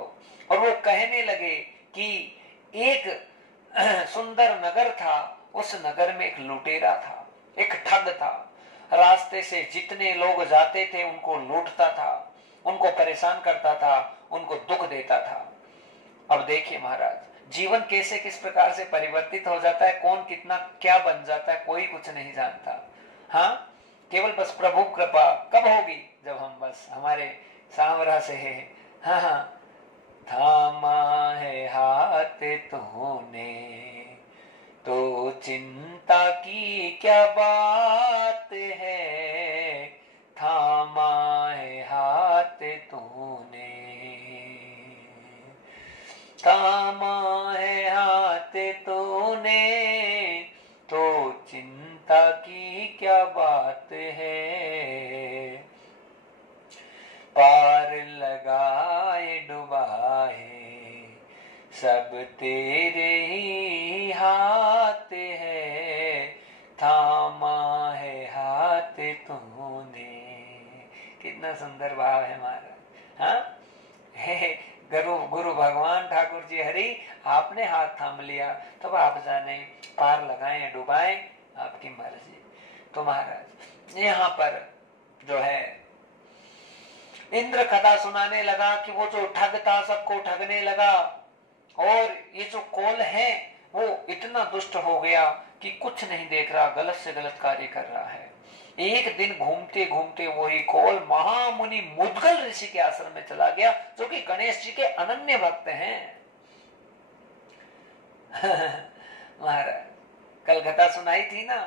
और वो कहने लगे कि एक सुंदर नगर था, उस नगर में एक लुटेरा था, एक ठग था, रास्ते से जितने लोग जाते थे उनको लूटता था, उनको परेशान करता था, उनको दुख देता था। अब देखिए महाराज जीवन कैसे किस प्रकार से परिवर्तित हो जाता है, कौन कितना क्या बन जाता है कोई कुछ नहीं जानता। हाँ, केवल बस प्रभु कृपा कब होगी, जब हम बस हमारे सामरा से है। हाँ हाँ, थामा है हाथ तूने तो चिंता की क्या बात है, थामा है हाथ तूने, थामा है हाथ तूने तो चिंता की क्या बात है, पार लगाए डुबाए सब तेरे ही हाथ है, थामा है हाथ तूने। कितना सुंदर भाव है महाराज। हाँ, गुरु भगवान ठाकुर जी हरि आपने हाथ थाम लिया, तब आप जाने पार लगाएं या डुबाएं आपकी मर्जी। तो महाराज यहाँ पर जो है इंद्र कथा सुनाने लगा कि वो जो ठग था सबको ठगने लगा, और ये जो कोल है वो इतना दुष्ट हो गया कि कुछ नहीं देख रहा, गलत से गलत कार्य कर रहा है। एक दिन घूमते घूमते वही कोल महामुनि मुद्गल ऋषि के आश्रम में चला गया, जो कि गणेश जी के अनन्य भक्त हैं। महाराज कल कथा सुनाई थी ना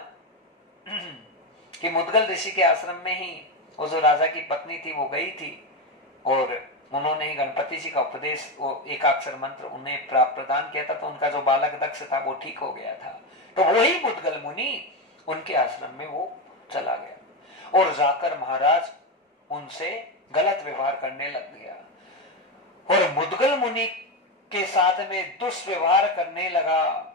कि मुद्गल ऋषि के आश्रम में ही वो जो राजा की पत्नी थी वो गई थी, और उन्होंने ही गणपति जी का उपदेश, वो एकाक्षर मंत्र उन्हें प्रदान किया था, तो उनका जो बालक दक्ष था वो ठीक हो गया था। तो वही मुद्गल मुनि उनके आश्रम में वो चला गया और जाकर महाराज उनसे गलत व्यवहार करने लग गया, और मुद्गल मुनि के साथ में दुष्व्यवहार करने लगा।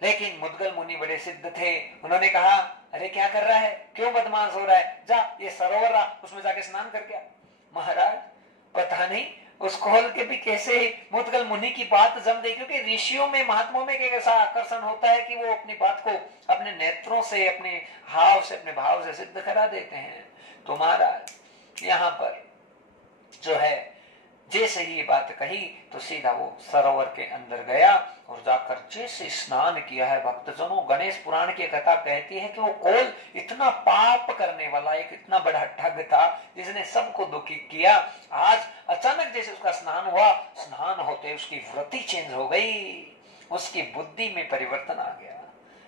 लेकिन मुद्गल मुनि बड़े सिद्ध थे, उन्होंने कहा अरे क्या कर रहा है, क्यों बदमाश हो रहा है, जा ये सरोवर रहा उसमें जाके स्नान कर गया। महाराज पता नहीं उस खोल के भी कैसे मुद्गल मुनि की बात जम गई, क्योंकि ऋषियों में महात्माओं में एक ऐसा आकर्षण होता है कि वो अपनी बात को अपने नेत्रों से, अपने हाव से, अपने भाव से सिद्ध करा देते हैं। तो महाराज यहाँ पर जो है जैसे ही ये बात कही तो सीधा वो सरोवर के अंदर गया और जाकर जैसे स्नान किया है भक्तजनों, गणेश पुराण की कथा कहती है कि वो कोल इतना पाप करने वाला एक इतना बड़ा ठग था जिसने सबको दुखी किया। आज अचानक जैसे उसका स्नान हुआ, स्नान होते उसकी वृत्ति चेंज हो गई, उसकी बुद्धि में परिवर्तन आ गया।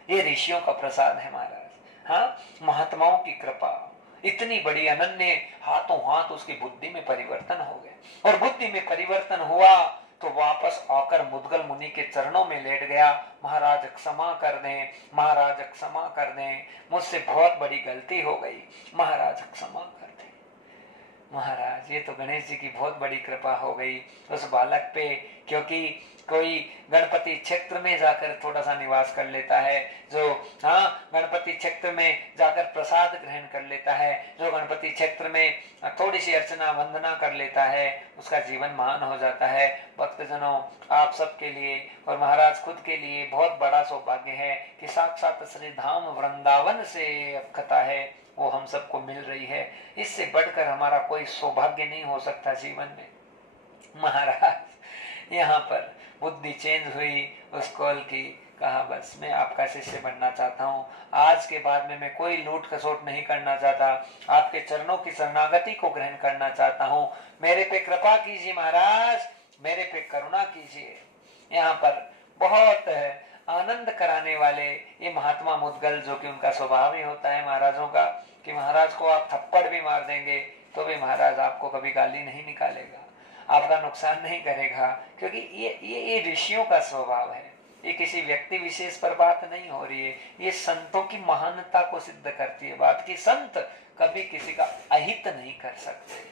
ये ऋषियों का प्रसाद है महाराज। हाँ, महात्माओं की कृपा, इतनी बड़ी अनन्य, हाथों हाथ उसकी बुद्धि में परिवर्तन हो गया। और बुद्धि में परिवर्तन हुआ तो वापस आकर मुद्गल मुनि के चरणों में लेट गया। महाराज क्षमा कर दें, महाराज क्षमा कर दें, मुझसे बहुत बड़ी गलती हो गई, महाराज क्षमा कर दें। महाराज, ये तो गणेश जी की बहुत बड़ी कृपा हो गई उस बालक पे, क्योंकि कोई गणपति क्षेत्र में जाकर थोड़ा सा निवास कर लेता है, जो गणपति क्षेत्र में जाकर प्रसाद ग्रहण कर लेता है, जो गणपति क्षेत्र में थोड़ी सी अर्चना वंदना कर लेता है, उसका जीवन महान हो जाता है। भक्तजनों, आप सबके लिए और महाराज खुद के लिए बहुत बड़ा सौभाग्य है कि साक्षात श्री धाम वृंदावन से कथा है वो हम सबको मिल रही है। इससे बढ़कर हमारा कोई सौभाग्य नहीं हो सकता जीवन में। महाराज यहाँ पर बुद्धि चेंज हुई उस कॉल की, कहा बस मैं आपका शिष्य बनना चाहता हूँ, आज के बाद में मैं कोई लूट खसोट नहीं करना चाहता, आपके चरणों की शरणागति को ग्रहण करना चाहता हूँ, मेरे पे कृपा कीजिए महाराज, मेरे पे करुणा कीजिए। यहाँ पर बहुत आनंद कराने वाले ये महात्मा मुद्गल, जो कि उनका स्वभाव ही होता है महाराजों का, कि महाराज को आप थप्पड़ भी मार देंगे तो भी महाराज आपको कभी गाली नहीं निकालेगा, आपका नुकसान नहीं करेगा, क्योंकि ये ऋषियों का स्वभाव है। ये किसी व्यक्ति विशेष पर बात नहीं हो रही है, ये संतों की महानता को सिद्ध करती है बात कि संत कभी किसी का अहित नहीं कर सकते,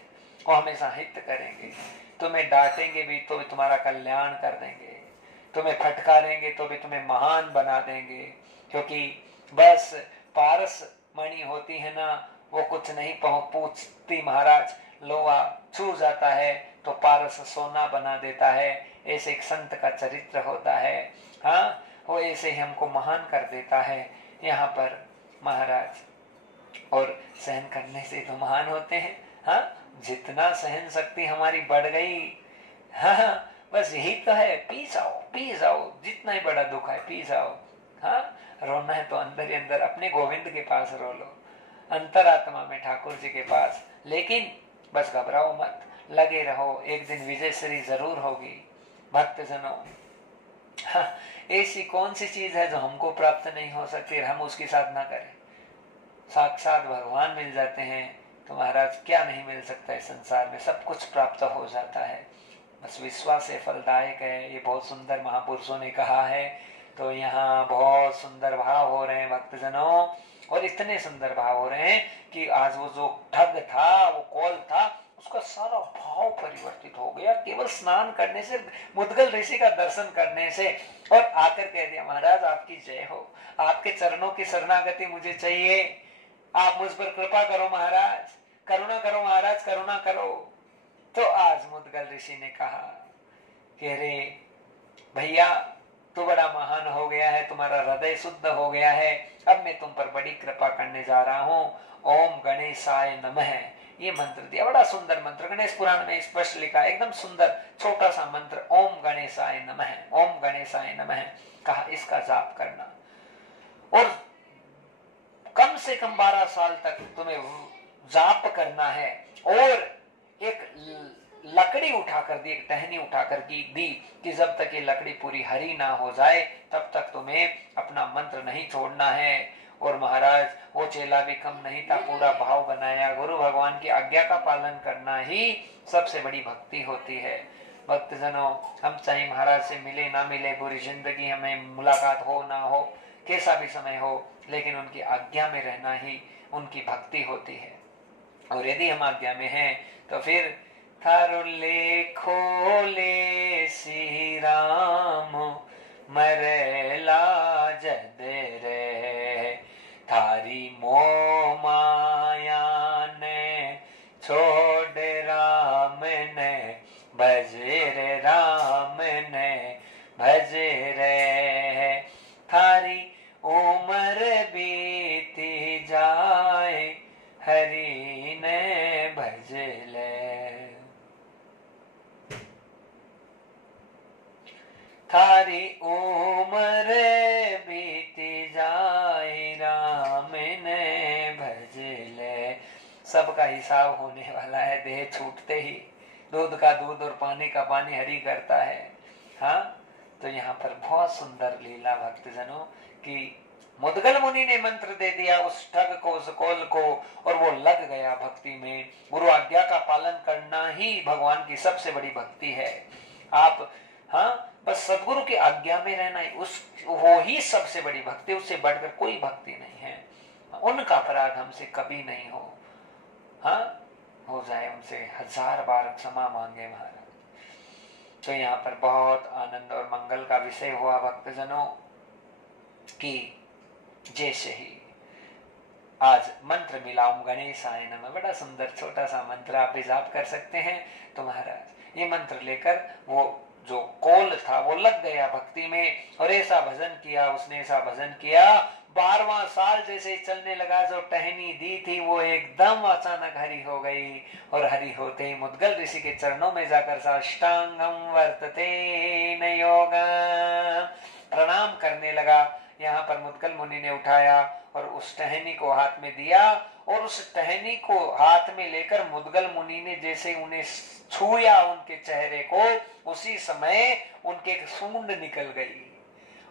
वो हमेशा हित करेंगे। तुम्हें डांटेंगे भी तो भी तुम्हारा कल्याण कर देंगे, तुम्हें फटकारेंगे तो भी तुम्हें महान बना देंगे, क्योंकि बस पारस मणि होती है ना, वो कुछ नहीं पूछती महाराज, लोहा छू जाता है तो पारस सोना बना देता है। ऐसे एक संत का चरित्र होता है, हाँ, वो ऐसे ही हमको महान कर देता है। यहाँ पर महाराज और सहन करने से तो महान होते हैं, हाँ, जितना सहन शक्ति हमारी बढ़ गई, हाँ, बस यही तो है, पी जाओ, जितना ही बड़ा दुख है पी जाओ, हाँ, रोना है तो अंदर ही अंदर अपने गोविंद के पास रो लो, अंतरात्मा में ठाकुर जी के पास, लेकिन बस घबराओ मत, लगे रहो, एक दिन विजय श्री जरूर होगी। भक्तजनों, हाँ, ऐसी कौन सी चीज है जो हमको प्राप्त नहीं हो सकती, हम उसकी साधना करें, साक्षात भगवान मिल जाते हैं तो महाराज क्या नहीं मिल सकता है संसार में, सब कुछ प्राप्त हो जाता है। बस विश्वास है फलदायक है, ये बहुत सुंदर महापुरुषों ने कहा है। तो यहाँ बहुत सुंदर भाव हो रहे हैं भक्तजनों, और इतने सुंदर भाव हो रहे हैं कि आज वो जो ठग था, वो कौल था, उसका सारा भाव परिवर्तित हो गया केवल स्नान करने से, मुद्गल ऋषि का दर्शन करने से। और आकर कह दिया, महाराज आपकी जय हो, आपके चरणों की शरणागति मुझे चाहिए, आप मुझ पर कृपा करो महाराज, करुणा करो महाराज, करुणा करो। तो आज मुद्गल ऋषि ने कहा कि अरे भैया, तू बड़ा महान हो गया है, तुम्हारा हृदय शुद्ध हो गया है, अब मैं तुम पर बड़ी कृपा करने जा रहा हूँ। ओम गणेशाय नमः, ये मंत्र दिया, बड़ा सुंदर मंत्र, गणेश पुराण में स्पष्ट लिखा, एकदम सुंदर छोटा सा मंत्र, ओम गणेशाय नमः, ओम गणेशाय नमः। कहा इसका जाप करना, और कम से कम 12 साल तक तुम्हें जाप करना है। और एक लकड़ी उठाकर दी, एक टहनी उठाकर दी कि जब तक ये लकड़ी पूरी हरी ना हो जाए तब तक तुम्हें अपना मंत्र नहीं छोड़ना है। और महाराज वो चेला भी कम नहीं था, पूरा भाव बनाया, गुरु भगवान की आज्ञा का पालन करना ही सबसे बड़ी भक्ति होती है। भक्तजनों, हम चाहे महाराज से मिले ना मिले, पूरी जिंदगी हमें मुलाकात हो ना हो, कैसा भी समय हो, लेकिन उनकी आज्ञा में रहना ही उनकी भक्ति होती है। और यदि हम आज्ञा में हैं तो फिर थारो लेखो ले श्री राम मरेला जद रे, थारी मोह माया ने छोड़ राम ने भज रे, राम ने भज रे, थारी उम्र बीती जाए हरि ने भज ले, थारी उम्र बीती जाए राम ने भज ले। सबका हिसाब होने वाला है, देह छूटते ही दूध का दूध और पानी का पानी हरि करता है। हाँ, तो यहाँ पर बहुत सुंदर लीला भक्तजनों की मुद्गल मुनि ने मंत्र दे दिया उस ठग को, उस कोल को, और वो लग गया भक्ति में। गुरु आज्ञा का पालन करना ही भगवान की सबसे बड़ी भक्ति है। आप बस सदगुरु की आज्ञा में रहना ही वो ही सबसे बड़ी भक्ति, उससे बढ़कर कोई भक्ति नहीं है। उनका अपराध हमसे कभी नहीं हो जाए उनसे 1000 बार क्षमा मांगे महाराज। तो यहाँ पर बहुत आनंद और मंगल का विषय हुआ भक्तजनों कि जैसे ही आज मंत्र मिला ओम गणेशाय नमः, बड़ा सुंदर छोटा सा मंत्र आप भी जाप कर सकते हैं। तो महाराज ये मंत्र लेकर वो जो कोल था वो लग गया भक्ति में, और ऐसा भजन किया उसने, ऐसा भजन किया 12वां साल जैसे चलने लगा। जो टहनी दी थी वो एकदम अचानक हरी हो गई, और हरी होते ही मुद्गल ऋषि के चरणों में जाकर साष्टांगम वर्तते न योगा प्रणाम करने लगा। यहाँ पर मुद्गल मुनि ने उठाया और उस टहनी को हाथ में दिया, और उस टहनी को हाथ में लेकर मुद्गल मुनि ने जैसे उन्हें छुया उनके चेहरे को, उसी समय उनके सूंड निकल गई,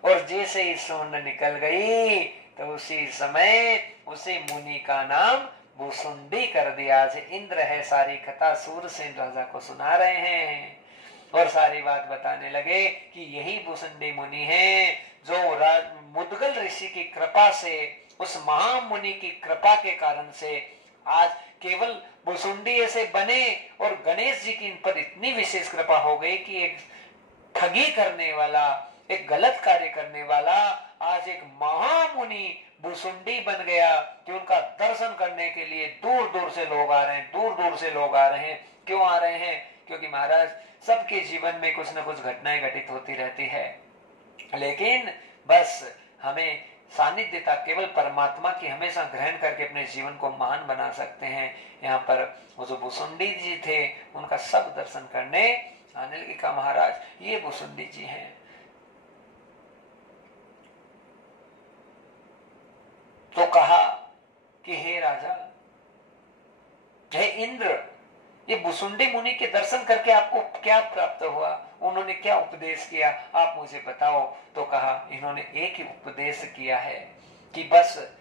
और जैसे ही सूंड निकल गई तो उसी समय उसे मुनि का नाम भुसुंडी कर दिया। आज इंद्र है सारी कथा सूरसेन राजा को सुना रहे हैं, और सारी बात बताने लगे कि यही भुसुंडी मुनि है जो मुद्गल ऋषि की कृपा से, उस महामुनि की कृपा के कारण से आज केवल भुसुंडी ऐसे बने, और गणेश जी की इन पर इतनी विशेष कृपा हो गई कि एक ठगी करने वाला, एक गलत कार्य करने वाला आज एक महामुनि भुसुंडी बन गया कि उनका दर्शन करने के लिए दूर दूर से लोग आ रहे हैं, दूर दूर से लोग आ रहे हैं। क्यों आ रहे हैं? क्योंकि महाराज सबके जीवन में कुछ न कुछ घटनाएं घटित होती रहती है, लेकिन बस हमें सानिध्यता केवल परमात्मा की हमेशा ग्रहण करके अपने जीवन को महान बना सकते हैं। यहाँ पर वो जो भुसुंडी जी थे उनका सब दर्शन करने आने लगे। कहा महाराज ये भुसुंडी जी हैं। तो कहा कि हे राजा, हे इंद्र, ये भुसुंडी मुनि के दर्शन करके आपको क्या प्राप्त हुआ? उन्होंने क्या उपदेश किया, आप मुझे बताओ। तो कहा इन्होंने एक ही उपदेश किया है कि बस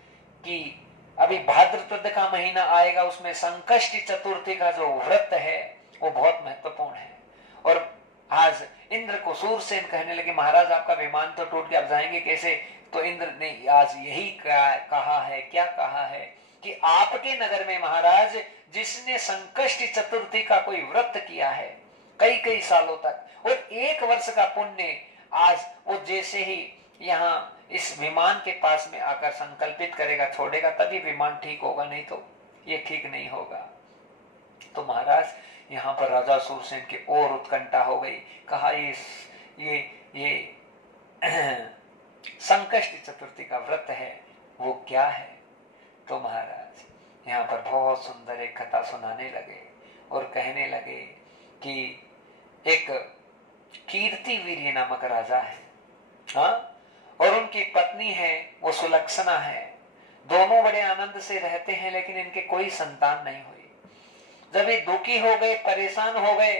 कि अभी भाद्रपद का महीना आएगा, उसमें संकष्टी चतुर्थी का जो व्रत है वो बहुत महत्वपूर्ण है। और आज इंद्र को सूरसेन कहने लगे महाराज आपका विमान तो टूट गया, आप जाएंगे कैसे? तो इंद्र ने आज यही कहा है, क्या कहा है कि आपके नगर में महाराज जिसने संकष्टी चतुर्थी का कोई व्रत किया है कई कई सालों तक, और 1 वर्ष का पुण्य आज वो जैसे ही यहाँ इस विमान के पास में आकर संकल्पित करेगा, छोड़ेगा, तभी विमान ठीक होगा, नहीं तो ये ठीक नहीं होगा। तो महाराज यहाँ पर राजा सूरसेन की और उत्कंठा हो गई। कहा ये संकष्टी चतुर्थी का व्रत है, वो क्या है? तो महाराज यहाँ पर बहुत सुंदर एक कथा सुनाने लगे और कहने लगे कि एक कीर्तिवीर्य नामक राजा है, और उनकी पत्नी है वो सुलक्षणा है। दोनों बड़े आनंद से रहते हैं, लेकिन इनके कोई संतान नहीं हुई। जब ये दुखी हो गए, परेशान हो गए,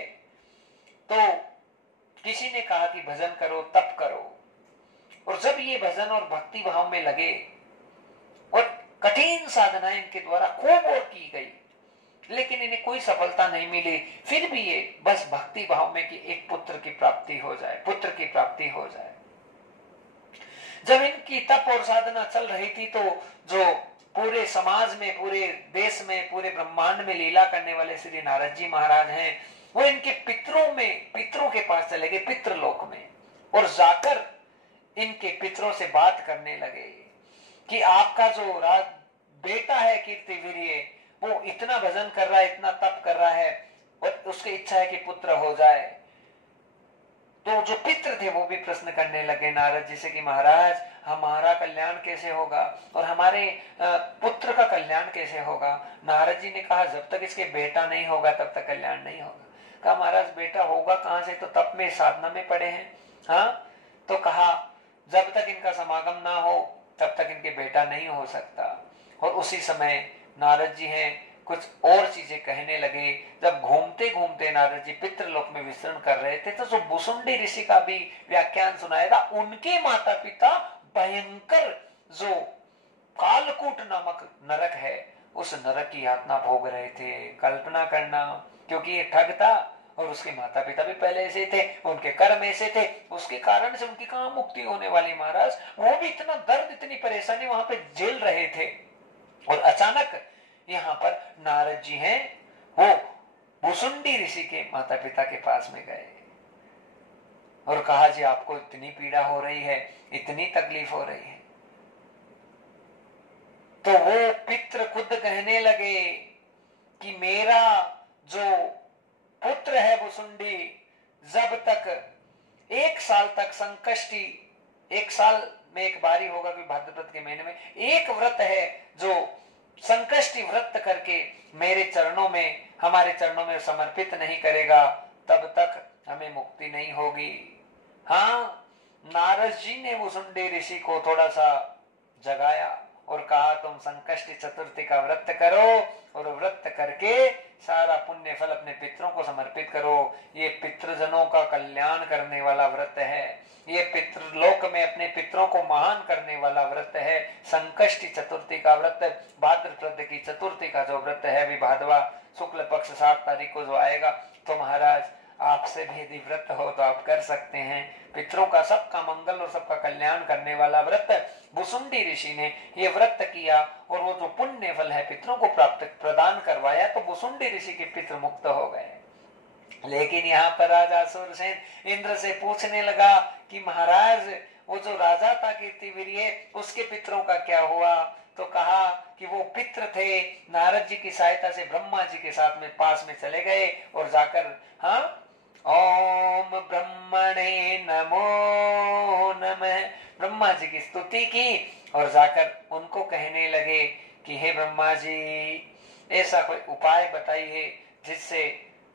तो किसी ने कहा कि भजन करो, तप करो। और जब ये भजन और भक्ति भाव में लगे और कठिन साधनाएं इनके द्वारा खूब और की गई, लेकिन इन्हें कोई सफलता नहीं मिली, फिर भी ये बस भक्ति भाव में कि एक पुत्र की प्राप्ति हो जाए, पुत्र की प्राप्ति हो जाए। जब इनकी तप और साधना चल रही थी, तो जो पूरे समाज में, पूरे देश में, पूरे ब्रह्मांड में लीला करने वाले श्री नारद जी महाराज हैं, वो इनके पितरों के पास चले गए, पितृलोक में, और जाकर इनके पितरों से बात करने लगे कि आपका जो बेटा है कीर्तिवीर्य, वो इतना भजन कर रहा है, इतना तप कर रहा है, और उसकी इच्छा है कि पुत्र हो जाए। तो जो पितृ थे वो भी प्रश्न करने लगे नारद जी से कि महाराज हमारा कल्याण कैसे होगा और हमारे पुत्र का कल्याण कैसे होगा? नारद जी ने कहा जब तक इसके बेटा नहीं होगा तब तक कल्याण नहीं होगा। कहा महाराज बेटा होगा कहां से? तो तप में, साधना में पड़े हैं। तो कहा जब तक इनका समागम ना हो तब तक इनके बेटा नहीं हो सकता। और उसी समय नारद जी हैं कुछ और चीजें कहने लगे। जब घूमते घूमते नारद जी पितृलोक में विचरण कर रहे थे, तो जो भुसुंडी ऋषि का भी व्याख्यान सुनाया था, उनके माता पिता भयंकर जो कालकूट नामक नरक है, उस नरक की यातना भोग रहे थे। कल्पना करना, क्योंकि ये ठग था और उसके माता पिता भी पहले ऐसे थे, उनके कर्म ऐसे थे, उसके कारण से उनकी कहां मुक्ति होने वाली महाराज। वो भी इतना दर्द, इतनी परेशानी वहां पे झेल रहे थे। और अचानक यहाँ पर नारद जी हैं, वो भुसुंडी ऋषि के माता पिता के पास में गए और कहा, जी आपको इतनी पीड़ा हो रही है, इतनी तकलीफ हो रही है। तो वो पितृ खुद कहने लगे कि मेरा जो पुत्र है भुसुंडी, जब तक 1 साल तक संकष्टी, 1 साल में एक बारी होगा कि भाद्रपद के महीने में एक व्रत है, जो संकष्टी व्रत करके मेरे चरणों में, हमारे चरणों में समर्पित नहीं करेगा, तब तक हमें मुक्ति नहीं होगी। हाँ, नारद जी ने भुसुंडी ऋषि को थोड़ा सा जगाया और कहा, तुम संकष्टी चतुर्थी का व्रत करो और व्रत करके सारा पुण्य फल अपने पितरों को समर्पित करो। ये पितृजनों का कल्याण करने वाला व्रत है, ये पितृलोक में अपने पितरों को महान करने वाला व्रत है। संकष्टी चतुर्थी का व्रत, भाद्रपद की चतुर्थी का जो व्रत है, अभी भादवा शुक्ल पक्ष 7 तारीख को जो आएगा, तो महाराज आपसे भी यदि व्रत हो तो आप कर सकते हैं। पितरों का सबका मंगल और सबका कल्याण करने वाला व्रत भुसुंडी ऋषि ने ये व्रत किया और वो जो पुण्य फल है पितरों को प्राप्त प्रदान करवाया, तो भुसुंडी ऋषि के पितृ मुक्त हो गए। लेकिन यहाँ पर राजा सूरसेन इंद्र से पूछने लगा कि महाराज, वो जो राजा था कीर्तिवीर्य, उसके पितरों का क्या हुआ? तो कहा कि वो पितृ थे, नारद जी की सहायता से ब्रह्मा जी के साथ में पास में चले गए और जाकर, हाँ, ओम ब्रह्मणे नमो नमः, ब्रह्मा जी की स्तुति की और जाकर उनको कहने लगे कि हे ब्रह्मा जी, ऐसा कोई उपाय बताइए जिससे,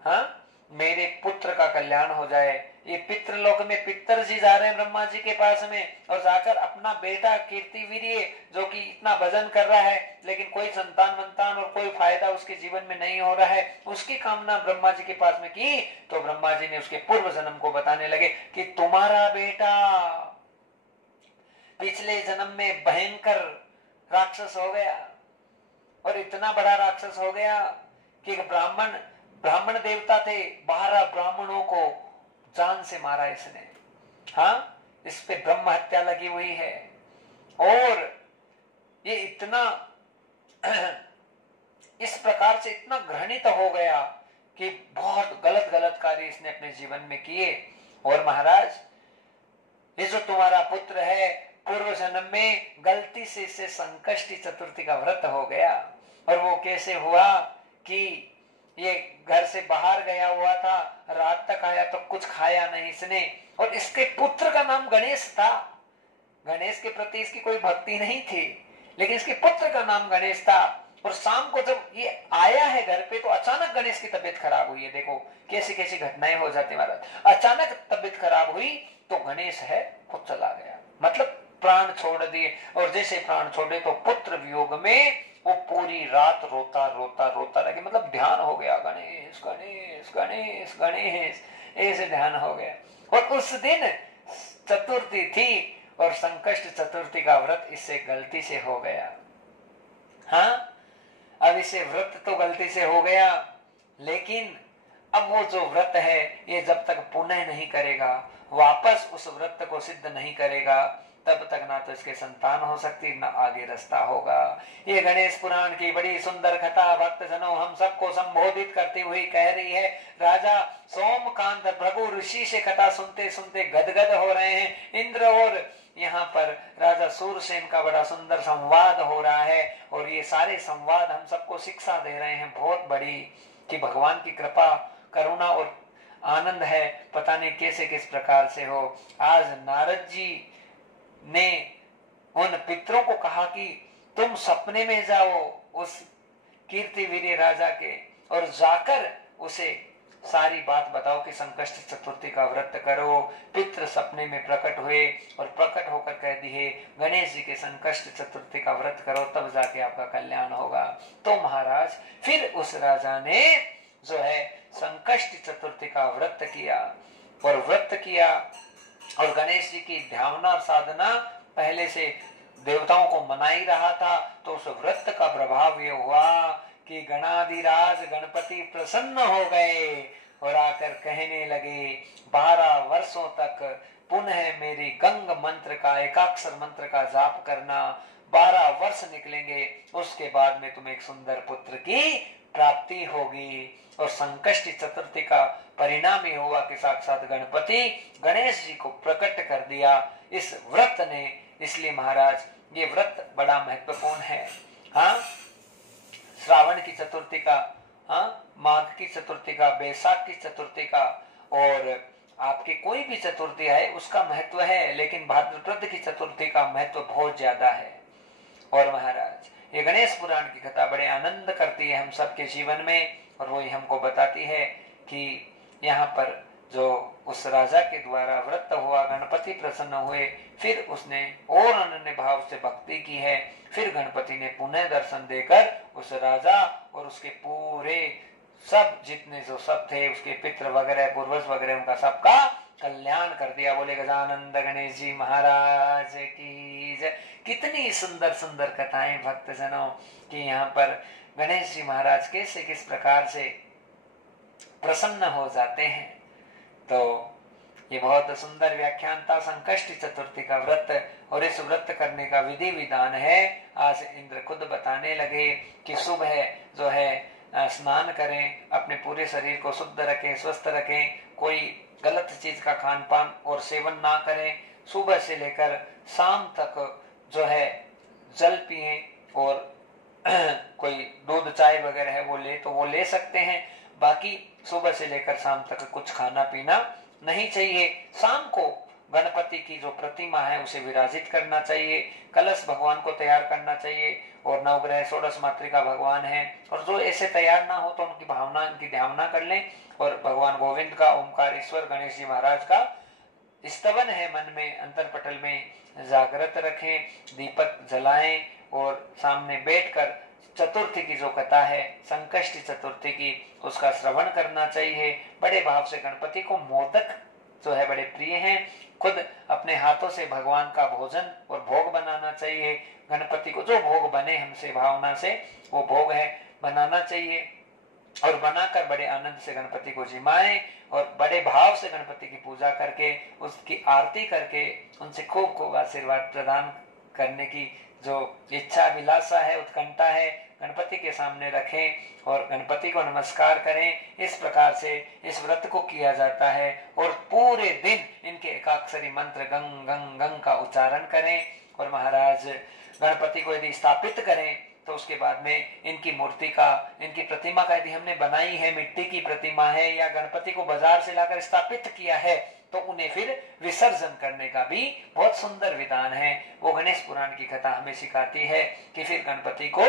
हाँ, मेरे पुत्र का कल्याण हो जाए। ये पितृलोक में पितर जी जा रहे हैं ब्रह्मा जी के पास में और जाकर अपना बेटा कीर्तिवीर्य, जो कि इतना भजन कर रहा है लेकिन कोई संतान वंतान और कोई फायदा उसके जीवन में नहीं हो रहा है, उसकी कामना ब्रह्मा जी के पास में की। तो ब्रह्मा जी ने उसके पूर्व जन्म को बताने लगे कि तुम्हारा बेटा पिछले जन्म में भयंकर राक्षस हो गया और इतना बड़ा राक्षस हो गया कि ब्राह्मण देवता थे, 12 ब्राह्मणों को जान से मारा इसने। हाँ, इस पे ब्रह्म हत्या लगी हुई है और ये इतना इस प्रकार से इतना घृणित हो गया कि बहुत गलत गलत कार्य इसने अपने जीवन में किए। और महाराज, ये जो तुम्हारा पुत्र है, पूर्व जन्म में गलती से इससे संकष्टी चतुर्थी का व्रत हो गया। और वो कैसे हुआ कि ये घर से बाहर गया हुआ था, रात तक आया तो कुछ खाया नहीं इसने, और इसके पुत्र का नाम गणेश था। गणेश के प्रति इसकी कोई भक्ति नहीं थी, लेकिन इसके पुत्र का नाम गणेश था। और शाम को जब ये आया है घर पे, तो अचानक गणेश की तबीयत खराब हुई है। देखो कैसी कैसी घटनाएं हो जाती महाराज। अचानक तबीयत खराब हुई तो गणेश है खुद चला गया, मतलब प्राण छोड़ दिए। और जैसे प्राण छोड़े तो पुत्र वियोग में वो पूरी रात रोता रोता रोता रह गया, मतलब ध्यान हो गया, गणेश गणेश गणेश गणेश, ऐसे ध्यान हो गया। और उस दिन चतुर्थी थी और संकष्ट चतुर्थी का व्रत इससे गलती से हो गया। हाँ, अब इसे व्रत तो गलती से हो गया, लेकिन अब वो जो व्रत है ये जब तक पुनः नहीं करेगा, वापस उस व्रत को सिद्ध नहीं करेगा, तब तक ना तो इसके संतान हो सकती, ना आगे रास्ता होगा। ये गणेश पुराण की बड़ी सुंदर कथा भक्त जनों हम सबको संबोधित करती हुई कह रही है। राजा सोमकांत भृगु ऋषि से कथा सुनते सुनते गदगद हो रहे हैं इंद्र, और यहाँ पर राजा सूरसेन का बड़ा सुंदर संवाद हो रहा है। और ये सारे संवाद हम सबको शिक्षा दे रहे हैं बहुत बड़ी, कि भगवान की कृपा, करुणा और आनंद है, पता नहीं कैसे किस प्रकार से हो। आज नारद जी ने उन पितरों को कहा कि तुम सपने में जाओ उस कीर्तिवीर्य राजा के और जाकर उसे सारी बात बताओ कि संकष्ट चतुर्थी का व्रत करो। पितृ सपने में प्रकट हुए और प्रकट होकर कह दिए गणेश जी के संकष्ट चतुर्थी का व्रत करो, तब जाके आपका कल्याण होगा। तो महाराज फिर उस राजा ने जो है संकष्ट चतुर्थी का व्रत किया और व्रत किया और गणेश जी की ध्यान और साधना पहले से देवताओं को मना ही रहा था, तो उस व्रत का प्रभाव ये हुआ कि गणाधिराज गणपति प्रसन्न हो गए और आकर कहने लगे 12 वर्षों तक पुनः मेरी गंग मंत्र का, एकाक्षर मंत्र का जाप करना, 12 वर्ष निकलेंगे, उसके बाद में तुम्हें एक सुंदर पुत्र की प्राप्ति होगी। और संकष्टी चतुर्थी का परिणाम ये हुआ कि साक्षात गणपति गणेश जी को प्रकट कर दिया इस व्रत ने। इसलिए महाराज ये व्रत बड़ा महत्वपूर्ण है। हाँ, श्रावण की चतुर्थी का, हाँ, माघ की चतुर्थी का, बैसाख की चतुर्थी का, और आपकी कोई भी चतुर्थी है उसका महत्व है, लेकिन भाद्रपद की चतुर्थी का महत्व बहुत ज्यादा है। और महाराज ये गणेश पुराण की कथा बड़े आनंद करती है हम सबके जीवन में, और वही हमको बताती है कि यहाँ पर जो उस राजा के द्वारा व्रत हुआ, गणपति प्रसन्न हुए, फिर उसने और अनन्य भाव से भक्ति की है, फिर गणपति ने पुनः दर्शन देकर उस राजा और उसके पूरे सब जितने जो सब थे, उसके पितृ वगैरह, पूर्वज वगैरह, उनका सबका कल्याण कर दिया। बोले गजानंद गणेश जी महाराज की जय। कितनी सुंदर सुंदर कथाएं भक्तजनों कि यहाँ पर गणेश जी महाराज कैसे किस प्रकार से प्रसन्न हो जाते हैं। तो ये बहुत सुंदर व्याख्यान था संकष्टी चतुर्थी का व्रत, और इस व्रत करने का विधि विधान है आज इंद्र खुद बताने लगे कि सुबह जो है स्नान करें, अपने पूरे शरीर को शुद्ध रखें, स्वस्थ रखें, कोई गलत चीज का खान पान और सेवन ना करें, सुबह से लेकर शाम तक जो है जल पिए, और कोई दूध चाय वगैरह है वो ले तो वो ले सकते हैं, बाकी सुबह से लेकर शाम तक कुछ खाना पीना नहीं चाहिए। शाम को गणपति की जो प्रतिमा है उसे विराजित करना चाहिए, कलश भगवान को तैयार करना चाहिए, और नवग्रह षोडश मातृका भगवान है, और जो ऐसे तैयार ना हो तो उनकी भावना, उनकी ध्यान कर लें, और भगवान गोविंद का, ओमकार ईश्वर गणेश जी महाराज का स्तवन है मन में, अंतरपटल में जागृत रखें, दीपक जलाएं, और सामने बैठकर चतुर्थी की जो कथा है संकष्टी चतुर्थी की उसका श्रवण करना चाहिए। बड़े भाव से गणपति को मोदक जो है बड़े प्रिय हैं, खुद अपने हाथों से भगवान का भोजन और भोग बनाना चाहिए। गणपति को जो भोग बने हमसे भावना से वो भोग है बनाना चाहिए, और बनाकर बड़े आनंद से गणपति को जिमाएं, और बड़े भाव से गणपति की पूजा करके उसकी आरती करके उनसे खूब खूब आशीर्वाद प्रदान करने की जो इच्छा अभिलाषा है, उत्कंठा है, गणपति के सामने रखें और गणपति को नमस्कार करें। इस प्रकार से इस व्रत को किया जाता है, और पूरे दिन इनके एकाक्षरी मंत्र गंग गंग गंग का उच्चारण करें। और महाराज गणपति को यदि स्थापित करें तो उसके बाद में इनकी मूर्ति का, इनकी प्रतिमा का यदि हमने बनाई है, मिट्टी की प्रतिमा है, या गणपति को बाजार से लाकर स्थापित किया है, तो उन्हें फिर विसर्जन करने का भी बहुत सुंदर विधान है। वो गणेश पुराण की कथा हमें सिखाती है कि फिर गणपति को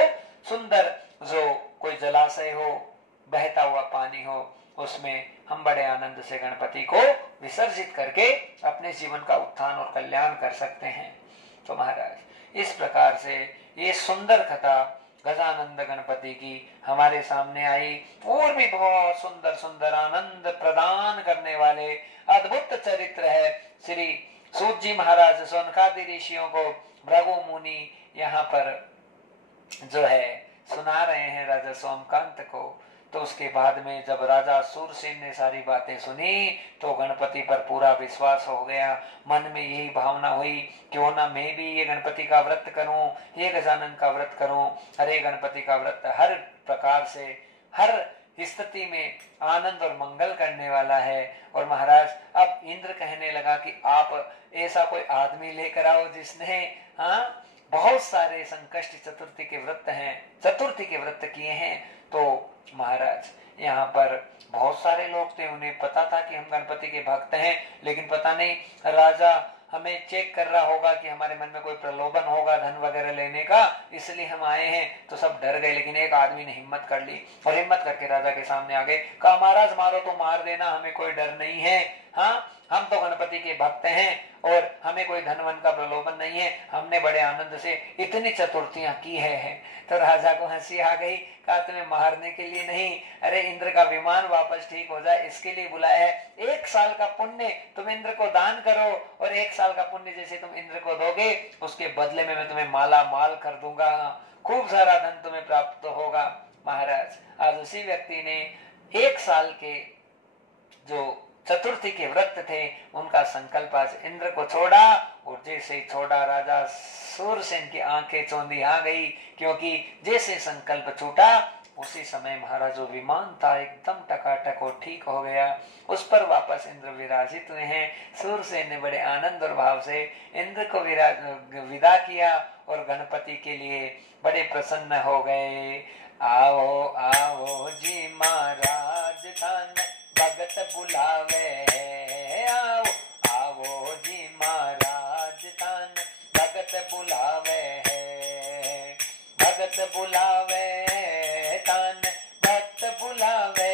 सुंदर जो कोई जलाशय हो, बहता हुआ पानी हो, उसमें हम बड़े आनंद से गणपति को विसर्जित करके अपने जीवन का उत्थान और कल्याण कर सकते हैं। तो महाराज इस प्रकार से ये सुंदर कथा गजानंद गणपति की हमारे सामने आई, और भी बहुत सुंदर सुंदर आनंद प्रदान करने वाले अद्भुत चरित्र है। श्री सूत जी महाराज सोनकादि ऋषियों को भृगु मुनि यहाँ पर जो है सुना रहे हैं राजा सोमकांत को। तो उसके बाद में जब राजा सूरसेन ने सारी बातें सुनी तो गणपति पर पूरा विश्वास हो गया। मन में यही भावना हुई, क्यों ना मैं भी ये गणपति का व्रत करूं, ये गजानन का व्रत करूं। अरे गणपति का व्रत हर प्रकार से हर स्थिति में आनंद और मंगल करने वाला है। और महाराज अब इंद्र कहने लगा कि आप ऐसा कोई आदमी लेकर आओ जिसने बहुत सारे संकष्टी चतुर्थी के व्रत हैं, चतुर्थी के व्रत किए हैं। तो महाराज यहाँ पर बहुत सारे लोग थे, उन्हें पता था कि हम गणपति के भक्त हैं, लेकिन पता नहीं राजा हमें चेक कर रहा होगा कि हमारे मन में कोई प्रलोभन होगा धन वगैरह लेने का, इसलिए हम आए हैं। तो सब डर गए, लेकिन एक आदमी ने हिम्मत कर ली और हिम्मत करके राजा के सामने आ गए। कहा महाराज मारो तो मार देना, हमें कोई डर नहीं है। हाँ, हम तो गणपति के भक्त हैं और हमें कोई धनवन का प्रलोभन नहीं है, हमने बड़े आनंद से इतनी चतुर्थियां की है। तो राजा को हंसी आ गई, कहा तुम्हें मारने के लिए नहीं, अरे इंद्र का विमान वापस ठीक हो जाए इसके लिए बुलाया है। 1 साल का पुण्य तुम इंद्र को दान करो और 1 साल का पुण्य जैसे तुम इंद्र को दोगे उसके बदले में मैं तुम्हें माला माल कर दूंगा, खूब सारा धन तुम्हें प्राप्त होगा। महाराज आज उसी व्यक्ति ने 1 साल के जो चतुर्थी के व्रत थे उनका संकल्प आज इंद्र को छोड़ा, और जैसे ही छोड़ा राजा सूरसेन की आंखें चौंधी आ गई, क्योंकि जैसे संकल्प छूटा उसी समय महाराज जो विमान था एकदम टकाटक और ठीक हो गया, उस पर वापस इंद्र विराजित हुए हैं। सूरसेन ने बड़े आनंद और भाव से इंद्र को विदा किया और गणपति के लिए बड़े प्रसन्न हो गए। आओ आओ जी महाराज थान भगत बुलावे, आओ आओ जी महाराज थान भगत बुलावे, भगत बुलावे थान भक्त बुलावे,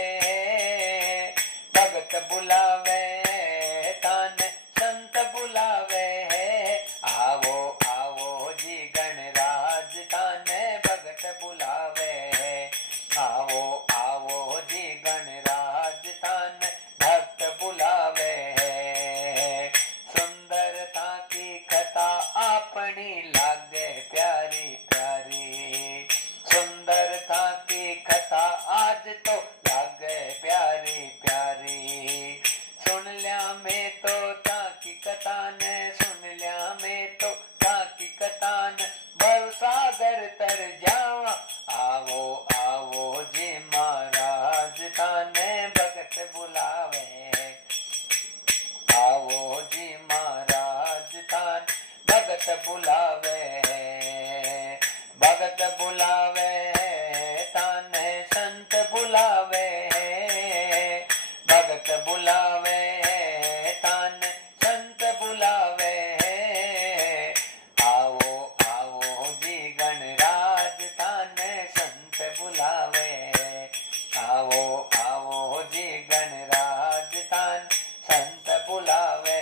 भगत बुलावे थान संत बुलावे, आओ आओ जी गणराज थान भगत बुलावे, आओ आओ जी गणराज थान भक्त बुलावे, सुंदरता की कथा अपनी लागे प्यारी प्यारी, सुंदरता की कथा आज तो लागे प्यारी प्यारी, सुन लिया मैं तो ताकि कथा ने, सुन लिया मैं तो ताकि कथा ने भव सागर तर जावा, आवो आवो जी महाराज थाने भगत बुलावे, आवो जी महाराज थान भगत बुलावे, भगत बुलावे थाने संत बुलावे, भगत बुलावे थान संत बुलावे, आओ आओ जी गणराज थाने संत बुलावे, आओ आओ जी गणराज थान संत बुलावे,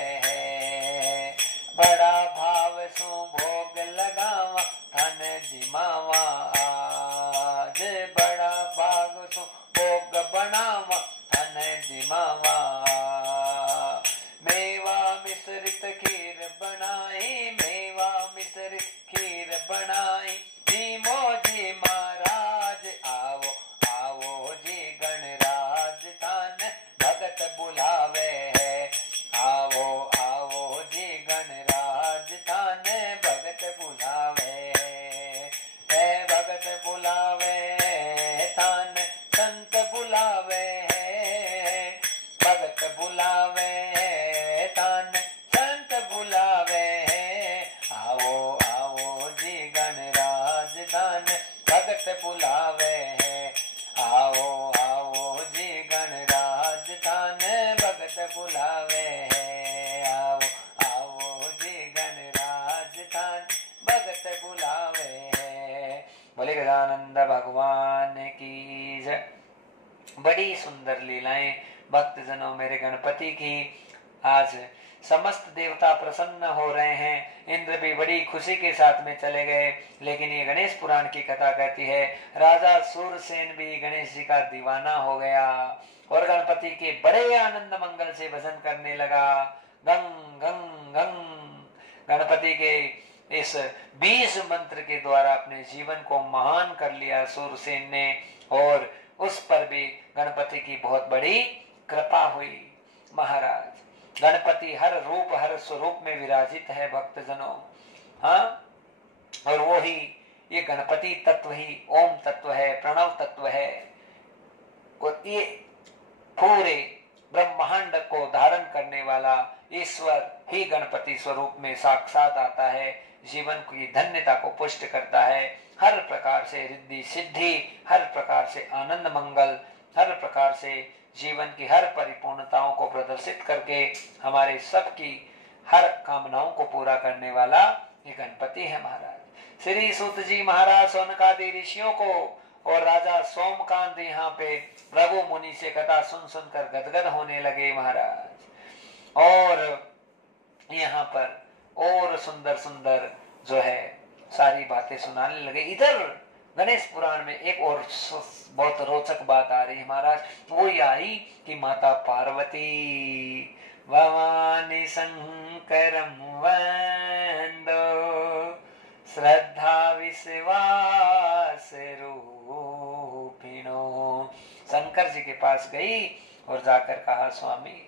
बड़ा भाव सो भोग लगावा थान जिमावा, आज बड़ा भाग सो भोग बनावा थान जिमावा, मेवा मिश्रित खीर बनाई, मेवा मिश्रित खीर बनाई, जीमो जी महाराज आओ आओ जी गणराज थान भगत बुलावे, आओ आओ जी गणराज थान भगत बुलावे, भगत बुलावे थान संत बुलावे, भगत बुलावे थान संत बुलावे, आओ आओ जी गणराज थान भगत बुलावे, आओ आओ जी गणराज थान भगत बुलावे, आओ आओ जी गणराज थान भगत बुलावे। बोले गजानंद भगवान की जय। बड़ी सुंदर लीलाएं भक्तजनों मेरे गणपति की। आज समस्त देवता प्रसन्न हो रहे हैं, इंद्र भी बड़ी खुशी के साथ में चले गए। लेकिन ये गणेश पुराण की कथा कहती है राजा सूरसेन भी गणेश जी का दीवाना हो गया और गणपति के बड़े आनंद मंगल से भजन करने लगा। गंग गंग गंग गणपति के इस 20 मंत्र के द्वारा अपने जीवन को महान कर लिया सूरसेन ने, और उस पर भी गणपति की बहुत बड़ी कृपा हुई। महाराज गणपति हर रूप हर स्वरूप में विराजित है भक्तजनों। हाँ, और वो ही ये गणपति तत्व ही ओम तत्व है, प्रणव तत्व है, और ये पूरे ब्रह्मांड को धारण करने वाला ईश्वर ही गणपति स्वरूप में साक्षात आता है, जीवन की धन्यता को पुष्ट करता है। हर प्रकार से रिद्धि सिद्धि, हर प्रकार से आनंद मंगल, हर प्रकार से जीवन की हर परिपूर्णताओं को प्रदर्शित करके हमारे सबकी हर कामनाओं को पूरा करने वाला ये गणपति है। महाराज श्री सूत जी महाराज सौनकादि ऋषियों को और राजा सोमकांत यहाँ पे रघु मुनि से कथा सुन सुनकर गदगद होने लगे। महाराज और यहाँ पर और सुंदर सुंदर जो है सारी बातें सुनाने लगे। इधर गणेश पुराण में एक और बहुत रोचक बात आ रही है महाराज, वो ये आई कि माता पार्वती भवानी शंकरम वंदो श्रद्धा विश्वास रूपिणो। शंकर जी के पास गई और जाकर कहा स्वामी,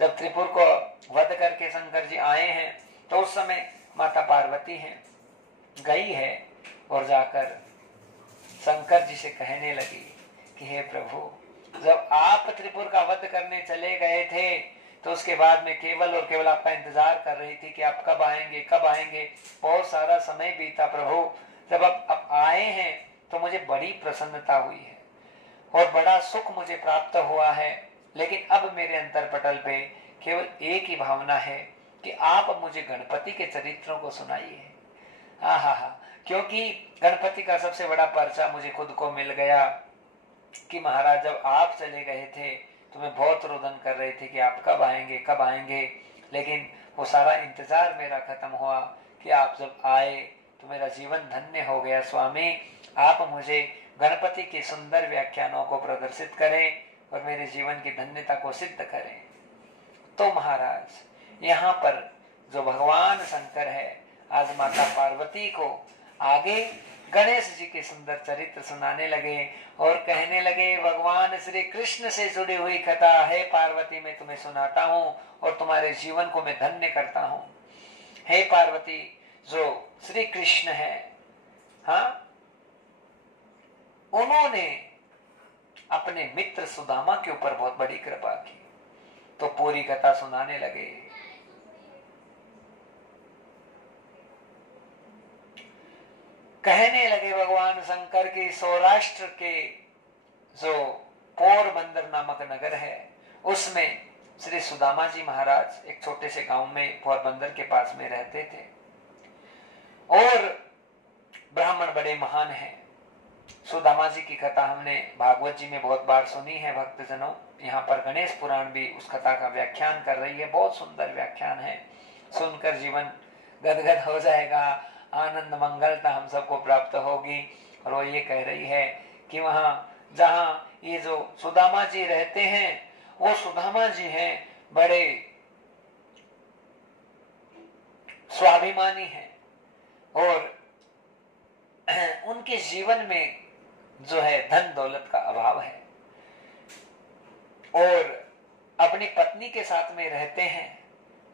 जब त्रिपुर को वध करके शंकर जी आए हैं तो उस समय माता पार्वती हैं, गई है और जाकर शंकर जी से कहने लगी कि हे प्रभु, जब आप त्रिपुर का वध करने चले गए थे तो उसके बाद में केवल और केवल आपका इंतजार कर रही थी कि आप कब आएंगे कब आएंगे। बहुत सारा समय बीता प्रभु, जब आप आए हैं तो मुझे बड़ी प्रसन्नता हुई है और बड़ा सुख मुझे प्राप्त हुआ है। लेकिन अब मेरे अंतरपटल पे केवल एक ही भावना है कि आप मुझे गणपति के चरित्रों को सुनाइए। हा, क्योंकि गणपति का सबसे बड़ा पर्चा मुझे खुद को मिल गया कि महाराज जब आप चले गए थे तो मैं बहुत रोदन कर रही थी कि आप कब आएंगे कब आएंगे। लेकिन वो सारा इंतजार मेरा खत्म हुआ कि आप जब आए तो मेरा जीवन धन्य हो गया। स्वामी, आप मुझे गणपति के सुंदर व्याख्यानों को प्रदर्शित करें और मेरे जीवन की धन्यता को सिद्ध करें। तो महाराज यहाँ पर जो भगवान शंकर है आज माता पार्वती को आगे गणेश जी के सुंदर चरित्र सुनाने लगे और कहने लगे, भगवान श्री कृष्ण से जुड़ी हुई कथा है पार्वती, मैं तुम्हें सुनाता हूँ और तुम्हारे जीवन को मैं धन्य करता हूँ। हे पार्वती, जो श्री कृष्ण है, हाँ, उन्होंने अपने मित्र सुदामा के ऊपर बहुत बड़ी कृपा की। तो पूरी कथा सुनाने लगे। कहने लगे भगवान शंकर की सौराष्ट्र के जो पोरबंदर नामक नगर है उसमें श्री सुदामा जी महाराज एक छोटे से गांव में पोरबंदर के पास में रहते थे और ब्राह्मण बड़े महान हैं। सुदामा जी की कथा हमने भागवत जी में बहुत बार सुनी है भक्तजनों। यहाँ पर गणेश पुराण भी उस कथा का व्याख्यान कर रही है। बहुत सुंदर व्याख्यान है, सुनकर जीवन गदगद हो जाएगा, आनंद मंगलता हम सबको प्राप्त होगी। और वो ये कह रही है कि वहां जहाँ ये जो सुदामा जी रहते हैं वो सुदामा जी हैं बड़े स्वाभिमानी हैं और उनके जीवन में जो है धन दौलत का अभाव है और अपनी पत्नी के साथ में रहते हैं,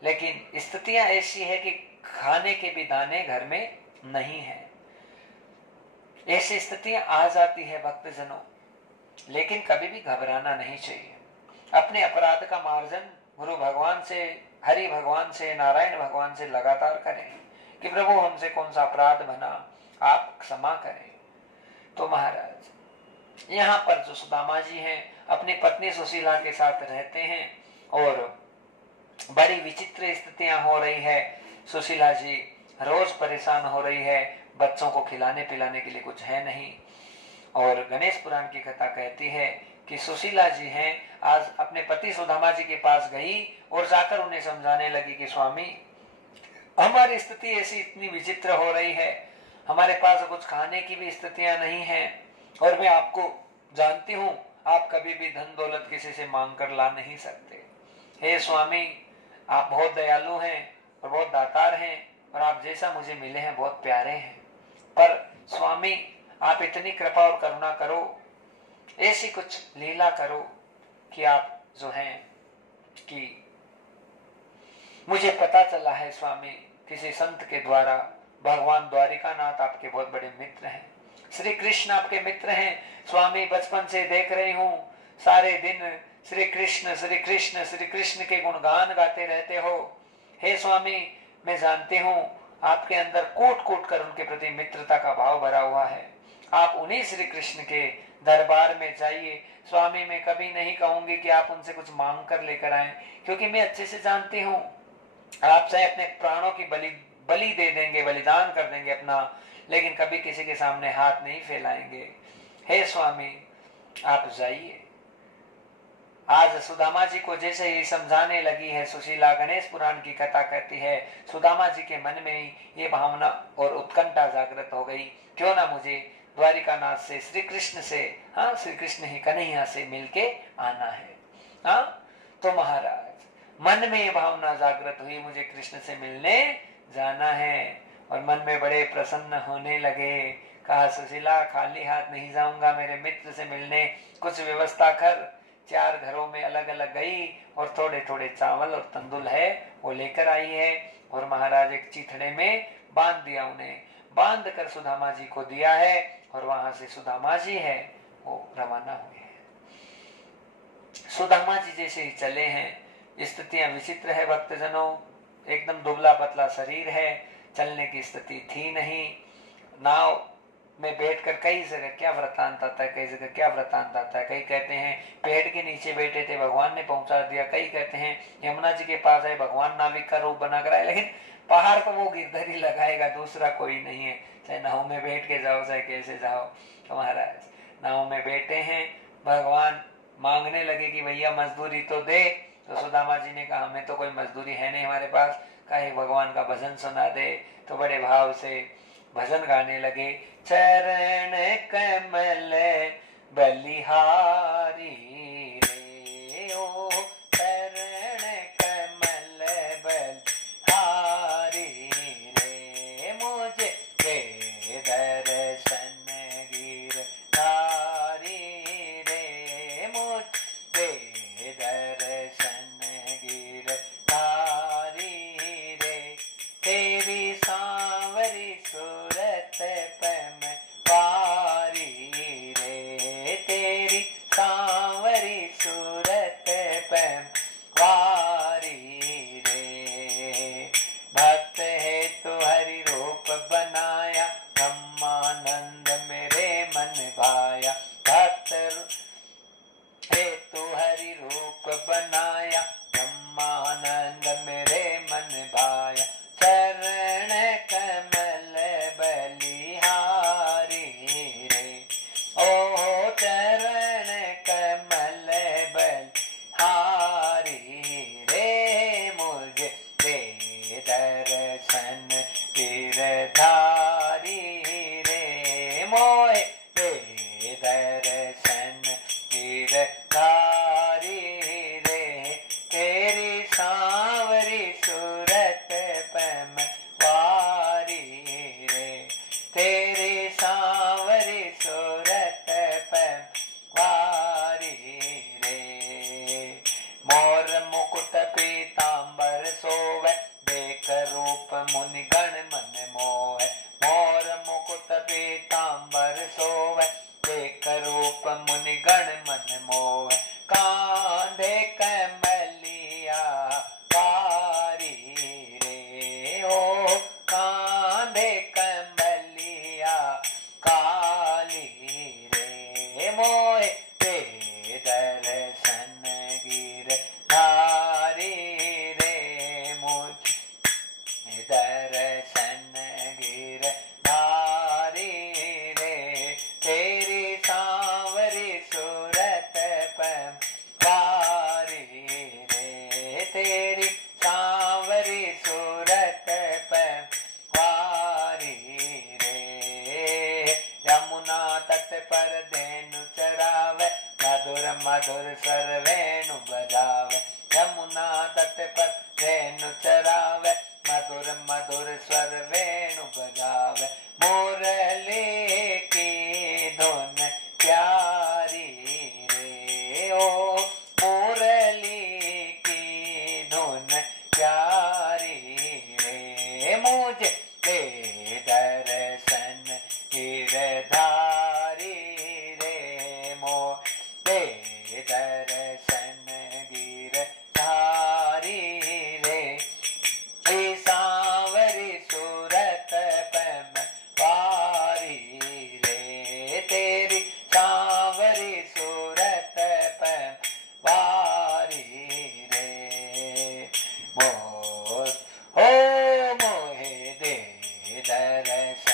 लेकिन स्थितियां ऐसी है कि खाने के भी दाने घर में नहीं है। ऐसी स्थितियां आ जाती है भक्तजनों, लेकिन कभी भी घबराना नहीं चाहिए। अपने अपराध का मार्जन गुरु भगवान से, हरि भगवान से, नारायण भगवान से लगातार करें कि प्रभु हमसे कौन सा अपराध बना, आप क्षमा करें। तो महाराज यहाँ पर जो सुदामा जी हैं अपनी पत्नी सुशीला के साथ रहते हैं और बड़ी विचित्र स्थितियां हो रही है। सुशीला जी रोज परेशान हो रही है, बच्चों को खिलाने पिलाने के लिए कुछ है नहीं। और गणेश पुराण की कथा कहती है कि सुशीला जी हैं आज अपने पति सुदामा जी के पास गई और जाकर उन्हें समझाने लगी कि स्वामी, हमारी स्थिति ऐसी इतनी विचित्र हो रही है, हमारे पास कुछ खाने की भी स्थितियां नहीं है और मैं आपको जानती हूँ, आप कभी भी धन दौलत किसी से मांग कर ला नहीं सकते। हे स्वामी, आप बहुत दयालु हैं और बहुत दातार हैं और आप जैसा मुझे मिले हैं बहुत प्यारे हैं, पर स्वामी आप इतनी कृपा और करुणा करो, ऐसी कुछ लीला करो कि आप जो हैं कि मुझे पता चला है स्वामी किसी संत के द्वारा भगवान द्वारिकानाथ आपके बहुत बड़े मित्र हैं, श्री कृष्ण आपके मित्र हैं स्वामी। बचपन से देख रही हूँ सारे दिन श्री कृष्ण श्री कृष्ण श्री कृष्ण के गुणगान गाते रहते हो। हे स्वामी, मैं जानती हूँ आपके अंदर कूट कूट कर उनके प्रति मित्रता का भाव भरा हुआ है। आप उन्हीं श्री कृष्ण के दरबार में जाइए स्वामी। मैं कभी नहीं कहूंगी कि आप उनसे कुछ मांग कर लेकर आए, क्योंकि मैं अच्छे से जानती हूँ आप चाहे अपने प्राणों की बलि दे देंगे, बलिदान कर देंगे अपना, लेकिन कभी किसी के सामने हाथ नहीं फैलाएंगे। हे स्वामी, आप जाइए, आज सुदामा जी को जैसे ही समझाने लगी है, सुशीला गणेश पुराण की कथा कहती है, सुदामा जी के मन में ये भावना और उत्कंठा जागृत हो गई, क्यों ना मुझे द्वारिकानाथ से, श्री कृष्ण से, हाँ श्री कृष्ण ही कन्हैया से मिलके आना है। हाँ तो महाराज मन में ये भावना जागृत हुई, मुझे कृष्ण से मिलने जाना है, और मन में बड़े प्रसन्न होने लगे। कहा सुशीला खाली हाथ नहीं जाऊंगा, मेरे मित्र से मिलने, कुछ व्यवस्था कर। 4 घरों में अलग अलग गई और थोड़े थोड़े चावल और तंदुल है वो लेकर आई है, और महाराज एक चीथड़े में बांध दिया, उन्हें बांध कर सुदामा जी को दिया है, और वहां से सुदामा जी है वो रवाना हुए हैं। सुदामा जी जैसे ही चले हैं, स्थितियां विचित्र है भक्तजनों, एकदम दुबला पतला शरीर है, चलने की स्थिति थी नहीं। नाव में बैठकर कई जगह क्या वृतांत आता है, कई जगह क्या वृतांत आता है। कई कहते हैं पेड़ के नीचे बैठे थे, भगवान ने पहुंचा दिया। कई कहते हैं यमुना जी के पास आए, भगवान नाविक का रूप बना कर आए। लेकिन पहाड़ तो वो गिरधर ही लगाएगा, दूसरा कोई नहीं है। चाहे नाव में बैठ के जाओ, चाहे कैसे जाओ। तो महाराज नाव में बैठे हैं, भगवान मांगने लगे कि भैया मजदूरी तो दे। तो सुदामा जी ने कहा हमें तो कोई मजदूरी है नहीं हमारे पास, कहे भगवान का भजन सुना दे। तो बड़े भाव से भजन गाने लगे। चरण कमल बलिहारी रे ओ, चरण कमल बलिहारी रे, मुझे दे दर्शन गिरधारी रे, मुझे दे दर्शन गिरधारी रे, तेरी सांवरी सूरत पम पारी रे, तेरी सांवरी सूरत पम पारी रे, भक्त है तो हरि रूप बनाया, ब्रह्मानंद मेरे मन भाया, भक्त है तो हरि रूप बनाया, ब्रह्मानंद मेरे मन भाया, चरण कमल बलिहारी रे ओ, चरण कमल बलिहारी रे, मुझे दे दर्शन गिरधारी रे, मोहे दे दर्शन गिरधारी रे, तेरी सांवरी सूरत पम वारी रे, तेरी सांवरी सूरत पम वारी रे, मोर मुकुट पीतांबर सोवे, देख रूप मुनि गण मन मोह, मोर मुकुट पीतांबर सोवे, देख रूप मुनि गण मन मोह, कांधे कमलिया कारी रे ओ, कांधे कमलिया काली रे, मोहे दे दर्शन गिरधारी रे, मुझे दर्शन गिरधारी रे, तेरी सांवरी सूरत पम वारी रे, तेरी सांवरी सूरत पम वारी रे, यमुना तट पर धेनु चरावे, मधुर मधुर स्वर वेणु बजावे, यमुना तट पर धेनु चरावे, मधुर मधुर स्वर वेणु बजावे, मुरली की धुन प्यारी रे ओ, मुरली की धुन प्यारी रे, मुझे दे दर्शन गिरधारी रे, मोहे दे दर्शन गिरधारी रे, सांवरी सूरत पम वारी रे, तेरी सांवरी सूरत पम वारी रे, मोहे दे दर्शन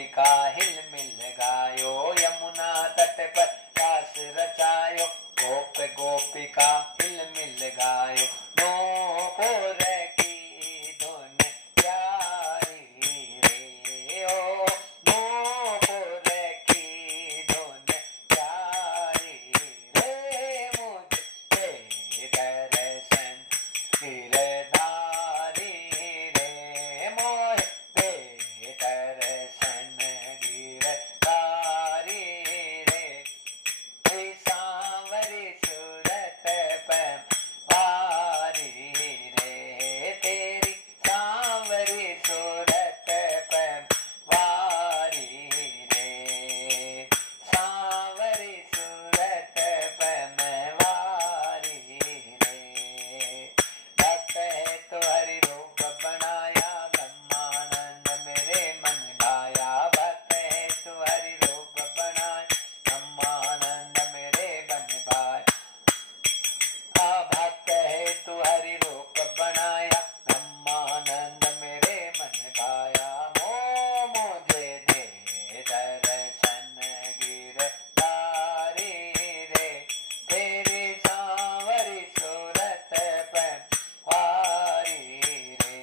गोपिका हिल मिल गायो, यमुना तट पर रास रचायो, गोप गोपिका हिल मिल गायो, नूपुर की धुन प्यारी रे, ओ नूपुर की धुन प्यारी रे, मुझे दर्शन गिरधारी रे, मोहे दे दर्शन गिरधारी रे, सांवरी सूरत पे वारी रे, तेरी सांवरी सूरत पे वारी रे, सांवरी सूरत पे मैं वारी रे, भक्त है तो हरि रूप बनाया, ब्रह्मानंद मेरे मन भाया, भक्त है तो हरि रूप बनाया, ब्रह्मानंद मेरे बन भाया, भक्त है तो हरि रूप बनाया, ब्रह्मानंद मेरे मन भाया, मो मुझे दे दर्शन गिरधारी रे, तेरी सांवरी सूरत पे वारी रे,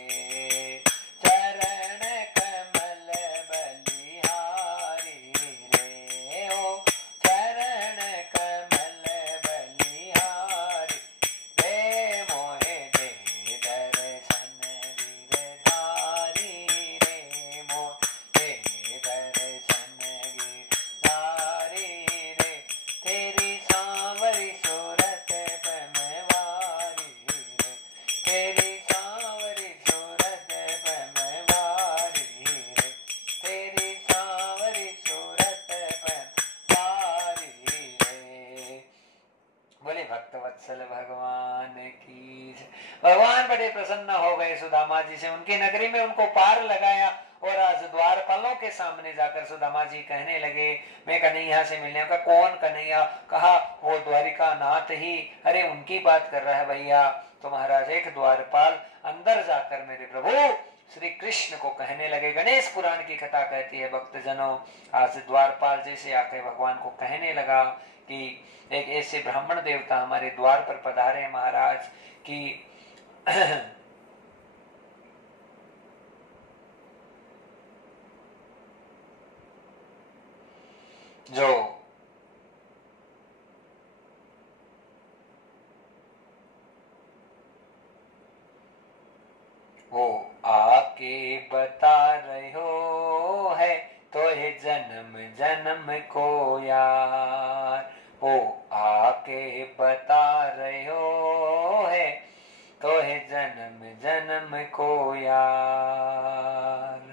चरण कमल बलिहारी रे, ओ चरण कमल बलिहारी रे, मोहे दे दर्शन गिरधारी रे, मोहे दर्शन गिरधारी रे, तेरी सांवरी सूरत पे मैं वारी रे, तेरी सांवरी सूरत पे मैं वारी रे, तेरी सांवरी सूरत पे वारी रे। बोले भक्तवत्सल भगवान की जय। भगवान बड़े प्रसन्न हो गए सुदामा जी से, उनकी नगरी में उनको पार लगाया, और आज द्वारपालों के सामने जाकर सुदामा जी कहने लगे, मैं कन्हैया से मिलने का। कौन कन्हैया? कहा वो द्वारिका नाथ ही। अरे उनकी बात कर रहा है भैया। तो महाराज एक द्वारपाल अंदर जाकर मेरे प्रभु श्री कृष्ण को कहने लगे। गणेश पुराण की कथा कहती है भक्तजनों, आज द्वारपाल जैसे आके भगवान को कहने लगा कि एक ऐसे ब्राह्मण देवता हमारे द्वार पर पधारे महाराज कि जो वो आके बता रहे हो है तो ये जन्म जन्म को यार, वो आके बता रहे हो है तो ये जन्म जन्म को यार।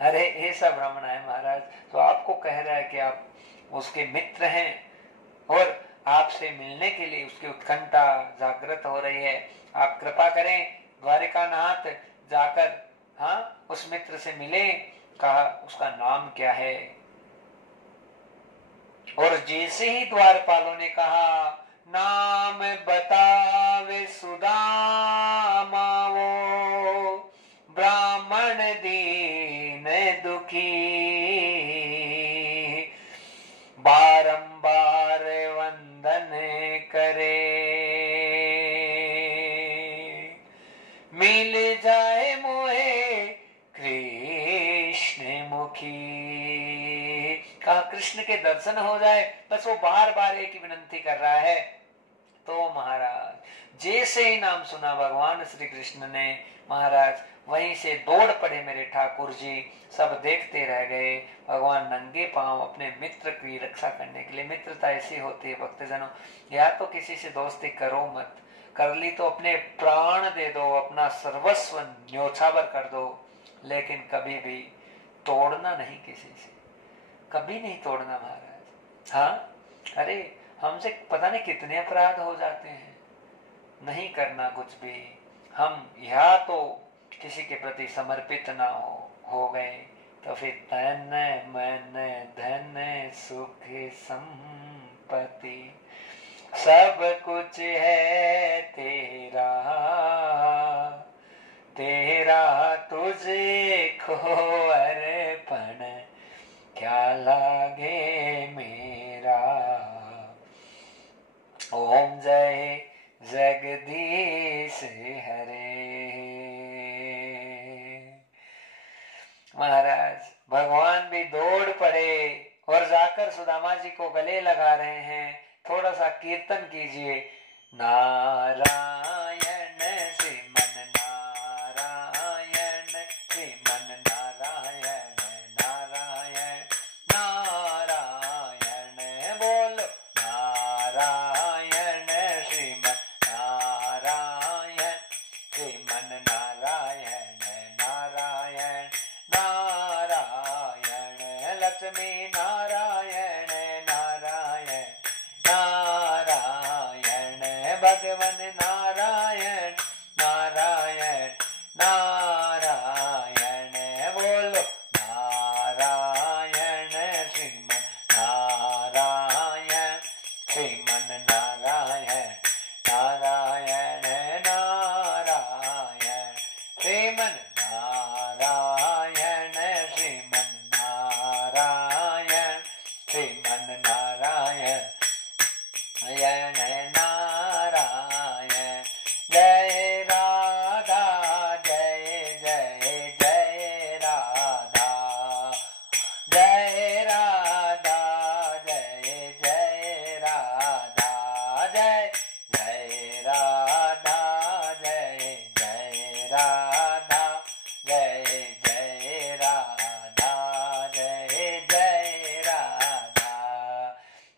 अरे ऐसा ब्राह्मण है महाराज, तो आपको कह रहा है कि आप उसके मित्र हैं और आपसे मिलने के लिए उसकी उत्कंठा जागृत हो रही है। आप कृपा करें द्वारिकानाथ जाकर हाँ उस मित्र से मिले। कहा उसका नाम क्या है? और जैसे ही द्वारपालों ने कहा नाम बतावे सुदामा, वो ब्राह्मण दीन दुखी, बारंबार वंदन करे, मिल जाए मोहे कृष्ण मुखी। कहा कृष्ण के दर्शन हो जाए, बस वो बार बार एक ही विनंती कर रहा है। तो महाराज जैसे ही नाम सुना भगवान श्री कृष्ण ने, महाराज वहीं से दौड़ पड़े मेरे ठाकुर जी। सब देखते रह गए। भगवान नंगे पांव अपने मित्र की रक्षा करने के लिए। मित्रता ऐसी होती है भक्तजनों, या तो किसी से दोस्ती करो मत, कर ली तो अपने प्राण दे दो, अपना सर्वस्व न्योछावर कर दो, लेकिन कभी भी तोड़ना नहीं किसी से, कभी नहीं तोड़ना महाराज। हाँ अरे हमसे पता नहीं कितने अपराध हो जाते हैं, नहीं करना कुछ भी। हम या तो किसी के प्रति समर्पित ना हो गए तो फिर तन मन धन सुख संपत्ति सब कुछ है तेरा, तेरा तुझे को अर्पण लागे मेरा। ओम जय जगदीश हरे। महाराज भगवान भी दौड़ पड़े और जाकर सुदामा जी को गले लगा रहे हैं। थोड़ा सा कीर्तन कीजिए। नारायण श्रीमन नारायण श्रीमन नारायण नारायण नारायण बोलो नारायण श्रीमन नारायण श्रीमन नारायण नारायण नारायण लक्ष्मी नारायण नारायण नारायण भगवन नारायण नारायण नारायण बोलो नारायण श्रीमन नारायण श्रीमन नारायण नारायण नारायण श्रीमन नारायण श्रीमन नारायण श्रीमन नारायण नारायण नारायण। जय राधा जय जय जय राधा जय राधा जय जय राधा जय जय राधा जय जय राधा जय जय राधा जय जय राधा।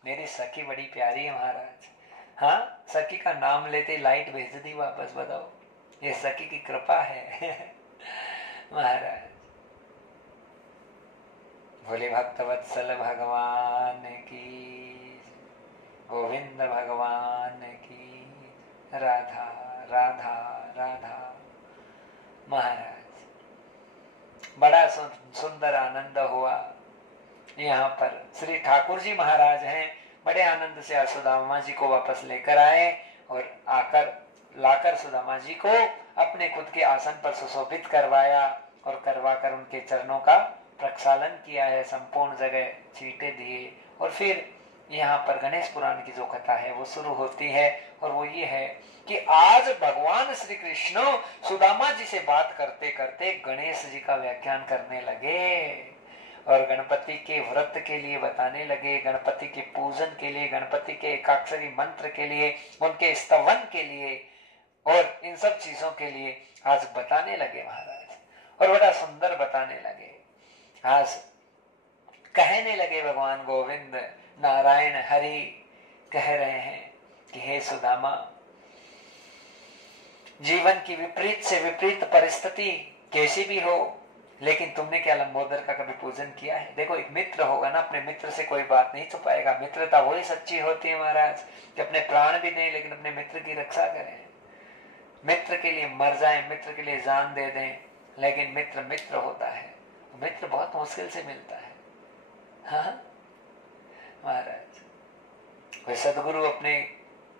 मेरी सखी बड़ी प्यारी है महाराज। हाँ, सखी का नाम लेते लाइट भेज दी वापस। बताओ, ये सखी की कृपा है महाराज। भोले भक्त वत्सल भगवान की, गोविंद भगवान की, राधा राधा राधा। महाराज बड़ा सुंदर आनंद हुआ। यहाँ पर श्री ठाकुर जी महाराज हैं, बड़े आनंद से सुदामा जी को वापस लेकर आए और लाकर सुदामा जी को अपने खुद के आसन पर सुशोभित करवाया और करवाकर उनके चरणों का प्रक्षालन किया है। संपूर्ण जगह चींटे दिए और फिर यहाँ पर गणेश पुराण की जो कथा है वो शुरू होती है। और वो ये है कि आज भगवान श्री कृष्ण सुदामा जी से बात करते करते गणेश जी का व्याख्यान करने लगे और गणपति के व्रत के लिए बताने लगे, गणपति के पूजन के लिए, गणपति के एकाक्षरी मंत्र के लिए, उनके स्तवन के लिए और इन सब चीजों के लिए आज बताने लगे महाराज। और बड़ा सुंदर बताने लगे। आज कहने लगे भगवान गोविंद नारायण हरि कह रहे हैं कि हे सुदामा, जीवन की विपरीत से विपरीत परिस्थिति कैसी भी हो, लेकिन तुमने क्या लंबोदर का कभी पूजन किया है? देखो, एक मित्र होगा ना, अपने मित्र से कोई बात नहीं छुपाएगा। मित्रता वही सच्ची होती है महाराज कि अपने प्राण भी दें लेकिन अपने मित्र की रक्षा करें। मित्र के लिए मर जाएं, मित्र के लिए जान दे दें, लेकिन मित्र मित्र होता है। मित्र बहुत मुश्किल से मिलता है। हाँ महाराज, कोई सदगुरु अपने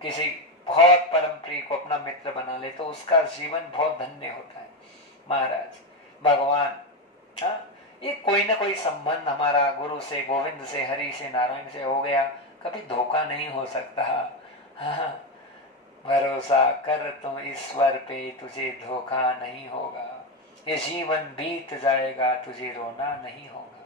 किसी बहुत परम प्रिय को अपना मित्र बना ले तो उसका जीवन बहुत धन्य होता है महाराज। भगवान, हाँ, ये कोई ना कोई संबंध हमारा गुरु से, गोविंद से, हरि से, नारायण से हो गया, कभी धोखा नहीं हो सकता। हाँ, भरोसा कर तुम ईश्वर पे, तुझे धोखा नहीं होगा। ये जीवन बीत जाएगा, तुझे रोना नहीं होगा।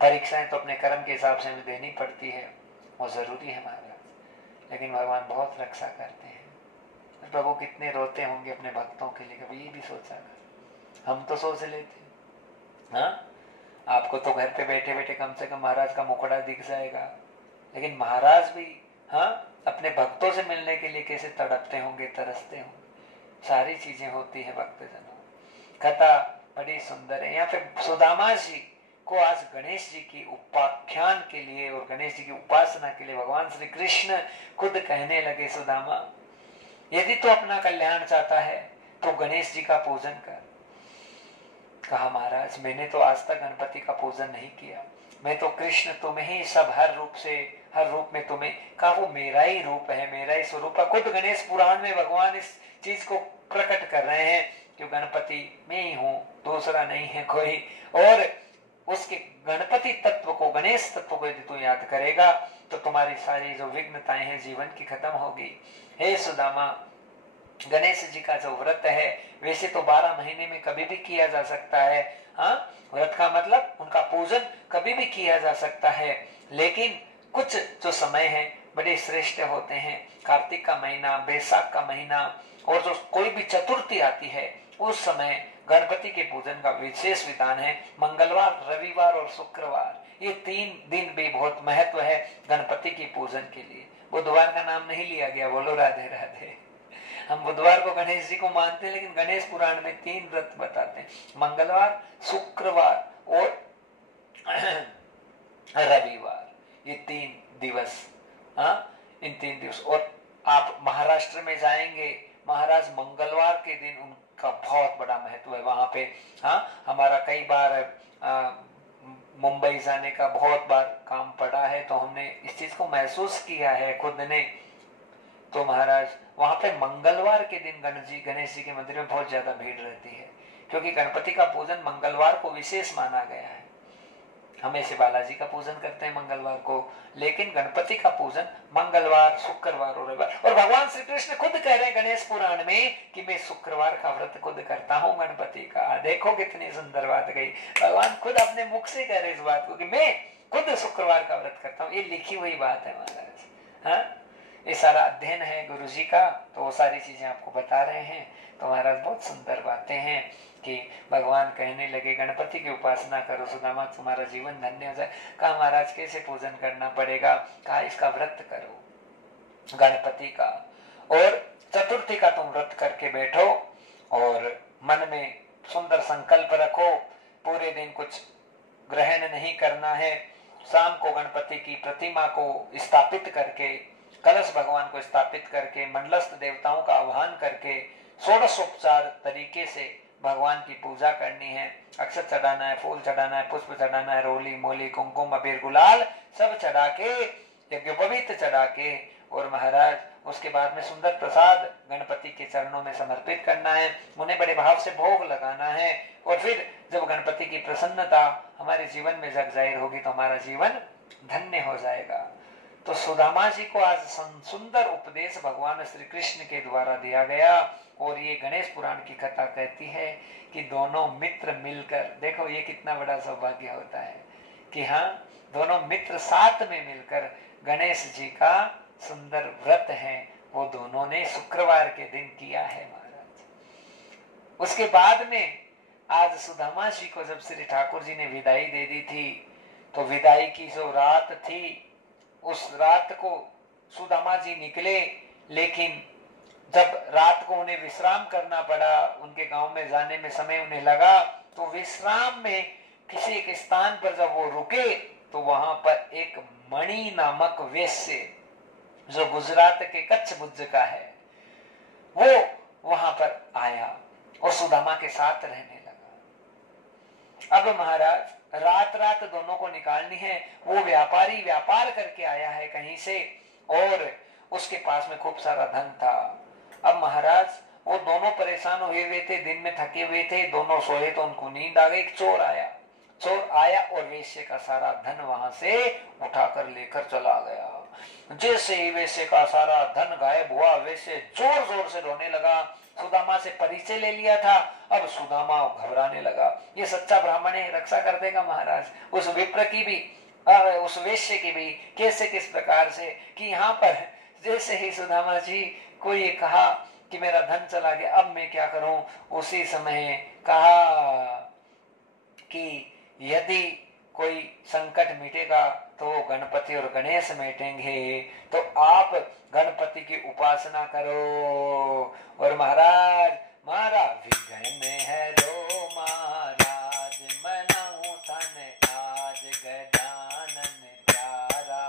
परीक्षाएं तो अपने कर्म के हिसाब से हमें देनी पड़ती है, वो जरूरी है महाराज, लेकिन भगवान बहुत रक्षा करते हैं। प्रभु कितने रोते होंगे अपने भक्तों के लिए, कभी ये भी सोचा कर? हम तो सोच लेते, हाँ, आपको तो घर पे बैठे बैठे कम से कम महाराज का मुखड़ा दिख जाएगा, लेकिन महाराज भी, हाँ, अपने भक्तों से मिलने के लिए कैसे तड़पते होंगे, तरसते होंगे। सारी चीजें होती है भक्तजनों। कथा बड़ी सुंदर है। यहाँ पे सुदामा जी को आज गणेश जी की उपाख्यान के लिए और गणेश जी की उपासना के लिए भगवान श्री कृष्ण खुद कहने लगे, सुदामा, यदि तू अपना कल्याण चाहता है तो गणेश जी का पूजन कर। कहा, महाराज, मैंने तो आज तक गणपति का पूजन नहीं किया, मैं तो कृष्ण तुम्हें ही सब हर रूप में तुम्हें। कहा, वो मेरा ही रूप है, मेरा ही स्वरूप है। खुद गणेश पुराण में भगवान इस चीज को प्रकट कर रहे हैं कि गणपति मैं ही हूँ, दूसरा नहीं है कोई। और उसके गणपति तत्व गणेश तत्व को यदि तू याद करेगा तो तुम्हारी सारी जो विघ्नताएं हैं जीवन की खत्म होगी। हे सुदामा, गणेश जी का जो व्रत है वैसे तो 12 महीने में कभी भी किया जा सकता है। हाँ, व्रत का मतलब उनका पूजन कभी भी किया जा सकता है, लेकिन कुछ जो समय है बड़े श्रेष्ठ होते हैं। कार्तिक का महीना, बैसाख का महीना और जो कोई भी चतुर्थी आती है उस समय गणपति के पूजन का विशेष विधान है। मंगलवार, रविवार और शुक्रवार, ये 3 दिन भी बहुत महत्व है गणपति की पूजन के लिए। बुधवार का नाम नहीं लिया गया, बोलो राधे राधे। हम बुधवार को गणेश जी को मानते हैं, लेकिन गणेश पुराण में 3 व्रत बताते हैं, मंगलवार, शुक्रवार और रविवार, ये 3 दिवस। हाँ, इन 3 दिवस। और आप महाराष्ट्र में जाएंगे, महाराज मंगलवार के दिन उनका बहुत बड़ा महत्व है वहां पे। हाँ, हमारा कई बार मुंबई जाने का बहुत बार काम पड़ा है, तो हमने इस चीज को महसूस किया है खुद ने। तो महाराज वहां पे मंगलवार के दिन गणेश जी के मंदिर में बहुत ज्यादा भीड़ रहती है, क्योंकि गणपति का पूजन मंगलवार को विशेष माना गया है। हम ऐसे बालाजी का पूजन करते हैं मंगलवार को, लेकिन गणपति का पूजन मंगलवार, शुक्रवार और रविवार। और भगवान श्री कृष्ण खुद कह रहे हैं गणेश पुराण में कि मैं शुक्रवार का व्रत खुद करता हूँ गणपति का। देखो कितनी सुंदर बात गई, भगवान खुद अपने मुख से कह रहे इस बात को कि मैं खुद शुक्रवार का व्रत करता हूँ। ये लिखी हुई बात है महाराज। हाँ, ये सारा अध्ययन है गुरु जी का, तो वो सारी चीजें आपको बता रहे हैं। तो महाराज बहुत सुंदर बातें हैं कि भगवान कहने लगे गणपति की उपासना करो सुदामा, तुम्हारा जीवन धन्य हो जाए। कहा महाराज कैसे पूजन करना पड़ेगा? कहा इसका व्रत करो गणपति का, और चतुर्थी का तुम व्रत करके बैठो और मन में सुंदर संकल्प रखो। पूरे दिन कुछ ग्रहण नहीं करना है। शाम को गणपति की प्रतिमा को स्थापित करके, कलश भगवान को स्थापित करके, मंडलस्थ देवताओं का आह्वान करके षोडशोपचार तरीके से भगवान की पूजा करनी है। अक्षत चढ़ाना है, फूल चढ़ाना है, पुष्प चढ़ाना है, रोली मोली कुमकुम अबीर गुलाल सब चढ़ा के, यज्ञोपवीत चढ़ा के, और महाराज उसके बाद में सुंदर प्रसाद गणपति के चरणों में समर्पित करना है। उन्हें बड़े भाव से भोग लगाना है। और फिर जब गणपति की प्रसन्नता हमारे जीवन में जग जाहिर होगी तो हमारा जीवन धन्य हो जाएगा। तो सुदामा जी को आज सुंदर उपदेश भगवान श्री कृष्ण के द्वारा दिया गया। और ये गणेश पुराण की कथा कहती है कि दोनों मित्र मिलकर, देखो ये कितना बड़ा सौभाग्य होता है कि हाँ, दोनों मित्र साथ में मिलकर गणेश जी का सुंदर व्रत है वो दोनों ने शुक्रवार के दिन किया है महाराज। उसके बाद में आज सुदामा जी को जब श्री ठाकुर जी ने विदाई दे दी थी, तो विदाई की जो रात थी, उस रात को सुदामा जी निकले, लेकिन जब रात को उन्हें विश्राम करना पड़ा, उनके गांव में जाने में समय उन्हें लगा, तो विश्राम में किसी एक स्थान पर जब वो रुके तो वहां पर एक मणि नामक वेश्य, जो गुजरात के कच्छ भुज का है, वो वहां पर आया और सुदामा के साथ रहने लगा। अब महाराज रात रात दोनों को निकालनी है। वो व्यापारी व्यापार करके आया है कहीं से, और उसके पास में खूब सारा धन था। अब महाराज वो दोनों परेशान हुए हुए थे, दिन में थके हुए थे, दोनों सोए तो उनको नींद आ गई। एक चोर आया और वेश्य का सारा धन वहां से उठाकर लेकर चला गया। जैसे ही वेश्य का सारा धन गायब हुआ, वेश्य जोर जोर से रोने लगा। सुदामा से परिचय ले लिया था, अब सुदामा घबराने लगा। ये सच्चा ब्राह्मण है, रक्षा कर देगा महाराज। उस विप्र की भी, उस वेश्य की भी, कैसे किस प्रकार से कि यहाँ पर जैसे ही सुदामा जी को ये कहा कि मेरा धन चला गया, अब मैं क्या करूं, उसी समय कहा कि यदि कोई संकट मिटेगा तो गणपति और गणेश मिटेंगे, तो आप गणपति की उपासना करो। और महाराज मारा विघ्न है रो महाराज, मनाऊं तन आज गजानन प्यारा,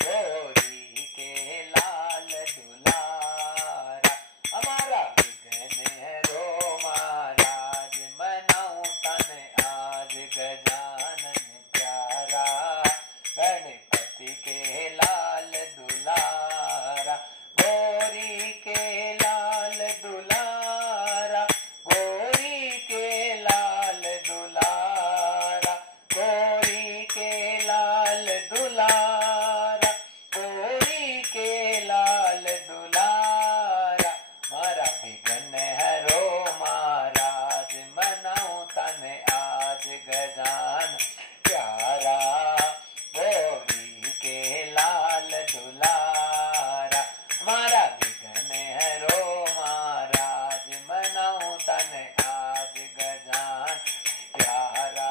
गौरी के लाल दुलारा। हमारा विघ्न है रो महाराज, मनाऊं तन आज गजानन प्यारा, गणपति के लाल दुलारा, गौरी के लाल दुलारा, गौरी गजान प्यारा, गोरी के लाल दुलारा, हमारा विघ्न हरो महाराज, मनाऊं तन आज गजान प्यारा,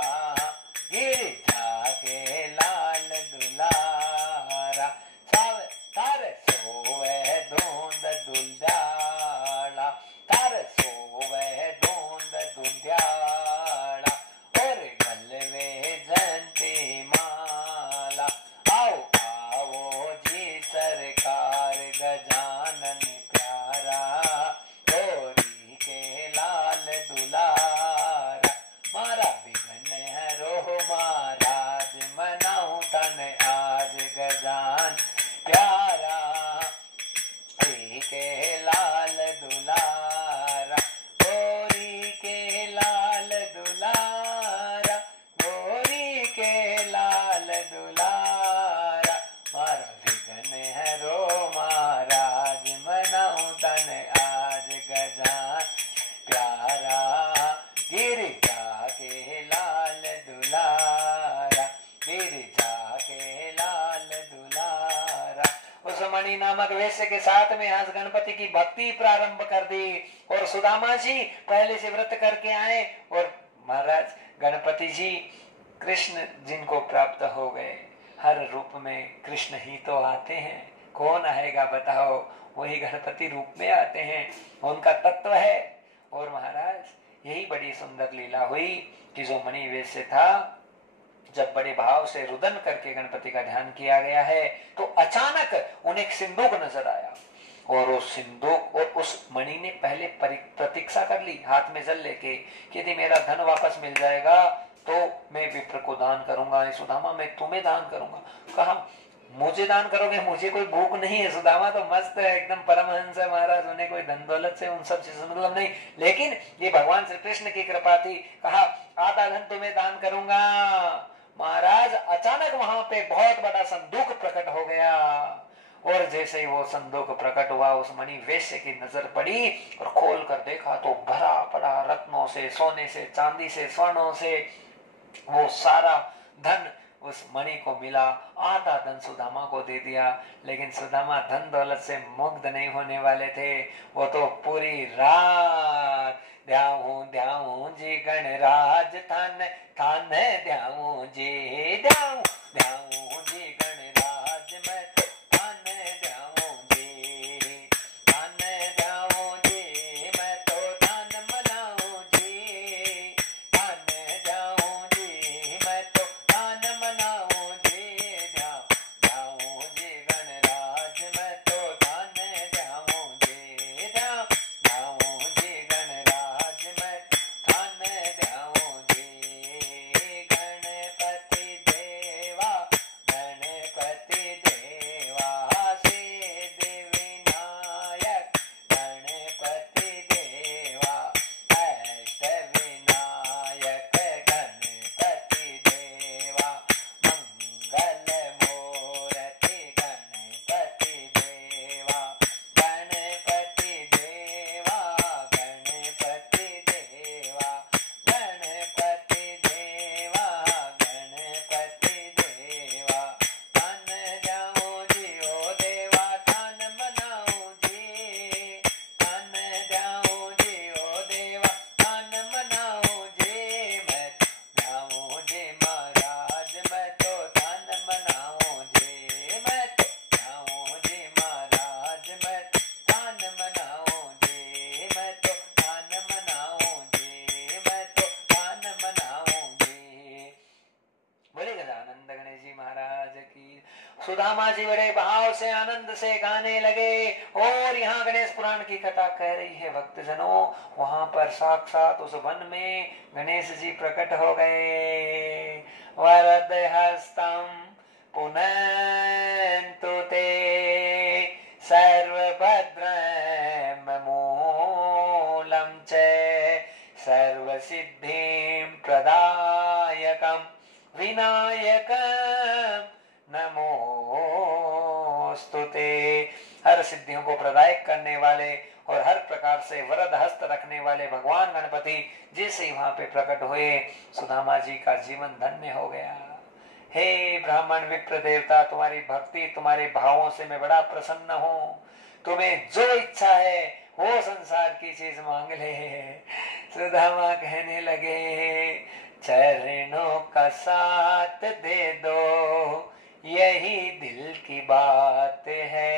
गिरजा के लाल दुलारा, तार सोवे धुंध दुलझाला, तार सोवे धुंध दुलझाला, और गलवे जंती माला, आओ आओ जी सरकार गजानन प्यारा, गोरी के लाल दुलारा, मारा विघ्न हरो महाराज, मनाऊं तन आज गजान प्यारा, गोरी के लाल दुलारा, गोरी के लाल दुलारा, गोरी के लाल दुलारा, मारा विघ्न हरो महाराज, मनाऊं तन आज गजान प्यारा, गिरजा के लाल दुलारा, गिरजा के लाल दुलारा। उस मणि नामक वेश्य के साथ में हंस गणपति की भक्ति प्रारंभ कर दी, और सुदामा जी पहले से व्रत करके आए, और महाराज गणपति जी कृष्ण जिनको प्राप्त हो गए, हर रूप में कृष्ण ही तो आते हैं, कौन आएगा बताओ, वही गणपति रूप में आते हैं, उनका तत्व है। और महाराज यही बड़ी सुंदर लीला हुई कि जो मणि वेश्य था, जब बड़े भाव से रुदन करके गणपति का ध्यान किया गया है, तो अचानक उन्हें एक सिंदूक नजर आया, और उस सिंदूक और उस मणि ने पहले प्रतीक्षा कर ली हाथ में जल लेके कि यदि मेरा धन वापस मिल जाएगा तो मैं विप्र को दान करूंगा, सुदामा मैं तुम्हें दान करूंगा। कहा मुझे दान करोगे, मुझे कोई भूख नहीं है, सुदामा तो मस्त है, एकदम परमहंस है महाराज, उन्हें कोई धन दौलत से उन सब से मतलब नहीं, लेकिन ये भगवान श्री कृष्ण की कृपा थी। कहा आधा धन तुम्हें दान करूंगा। महाराज अचानक वहां पे बहुत बड़ा संदूक प्रकट हो गया, और जैसे ही वो संदूक प्रकट हुआ, उस मणि वेश्य की नजर पड़ी, और खोल कर देखा तो भरा पड़ा रत्नों से, सोने से, चांदी से, स्वर्णों से वो सारा धन उस मणि को मिला। आधा धन सुदामा को दे दिया, लेकिन सुदामा धन दौलत से मुग्ध नहीं होने वाले थे, वो तो पूरी रात ध्याऊं ध्याऊं जी गणराज थान थान, ध्याऊं जी ध्याऊं ध्याऊं जी गणराज, मैं तो थान ध्याऊं जी, थान ध्याऊं जी, मैं तो थान मनाऊं जी, थान ध्याऊं जी, मैं तो थान मनाऊं जी, ध्याऊं जी गणराज, मैं तो थान ध्याऊं जी, ध्याऊं जी गणराज, मैं थान ध्याऊं जी। गणपति देवा, गणपति देवा, सिद्धि विनायक गणपति देवा, अष्ट विनायक गणपति देवा, मंगल मूर्ति गणपति देवा, गणपति देवा, गणपति देवा, गणपति देवा, गणपति देवा, थान जाऊं जी ओ देवा, थान मनाऊं जी, थान जाऊं जी ओ देवा, थान मनाऊं जी, मैं जाऊं जी महाराज, मैं तो थान मनाऊं जी, मैं तो जाऊं जी महाराज, मैं थान मनाऊं जी, मैं तो थान मनाऊं जी, मैं तो थान मनाऊं जी। बोले गजानंद गणेश जी महाराज की। सुदामा जी बड़े भाव से आनंद से गाने लगे, और यहाँ गणेश पुराण की कथा कह रही है भक्तजनों, वहां पर साक्षात उस वन में गणेश जी प्रकट हो गए। वरद हस्तम पुनन्तु ते सर्वभद्रं मूलं च सर्वसिद्धिं प्रदायकं विनायकं नमोस्तुते। हर सिद्धियों को प्रदायक करने वाले और हर प्रकार से वरद हस्त रखने वाले भगवान गणपति जैसे ही वहां पे प्रकट हुए, सुदामा जी का जीवन धन्य हो गया। हे ब्राह्मण विप्र देवता, तुम्हारी भक्ति, तुम्हारे भावों से मैं बड़ा प्रसन्न हूँ। तुम्हें जो इच्छा है वो संसार की चीज मांग ले। सुदामा कहने लगे, चरणों का साथ दे दो, यही दिल की बात है।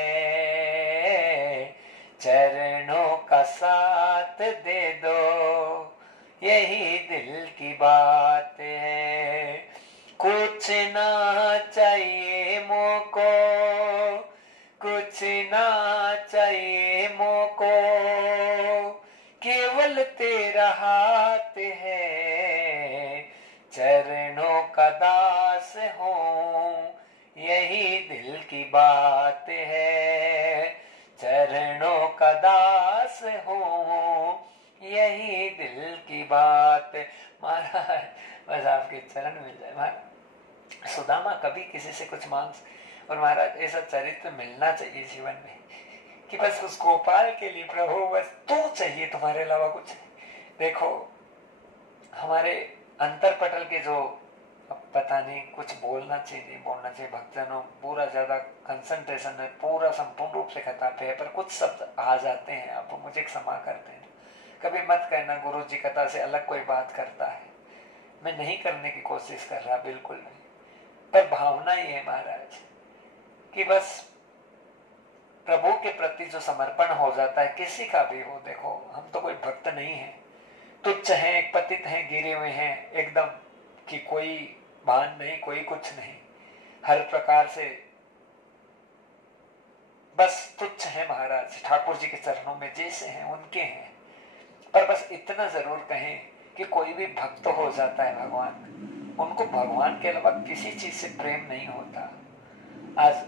चरणों का साथ दे दो, यही दिल की बात है। कुछ ना चाहिए मोको, कुछ ना चाहिए मोको, केवल तेरा हाथ है। चरणों का दास हूँ, यही दिल की बात है। चरणों का दास हूँ, यही दिल की बात। महाराज बस आपके चरण मिल जाए महाराज। सुदामा कभी किसी से कुछ मांग, और महाराज ऐसा चरित्र मिलना चाहिए जीवन में कि बस उस गोपाल के लिए प्रभु बस तू चाहिए, तुम्हारे अलावा कुछ नहीं। देखो हमारे अंतरपटल के जो पता नहीं कुछ बोलना चाहिए नहीं बोलना चाहिए, भक्तजनों पूरा ज्यादा कंसंट्रेशन है, पूरा संपूर्ण रूप से खतापे है, पर कुछ शब्द आ जाते हैं, आप मुझे क्षमा करते हैं। कभी मत कहना गुरु जी कथा से अलग कोई बात करता है, मैं नहीं करने की कोशिश कर रहा, बिल्कुल नहीं, पर भावना ही है महाराज कि बस प्रभु के प्रति जो समर्पण हो जाता है किसी का भी हो। देखो हम तो कोई भक्त नहीं है, तुच्छ हैं, पतित हैं, गिरे हुए हैं एकदम कि कोई भान नहीं, कोई कुछ नहीं, हर प्रकार से बस तुच्छ है महाराज। ठाकुर जी के चरणों में जैसे हैं उनके हैं, पर बस इतना जरूर कहें कि कोई भी भक्त हो जाता है भगवान, उनको भगवान के अलावा किसी चीज से प्रेम नहीं होता। आज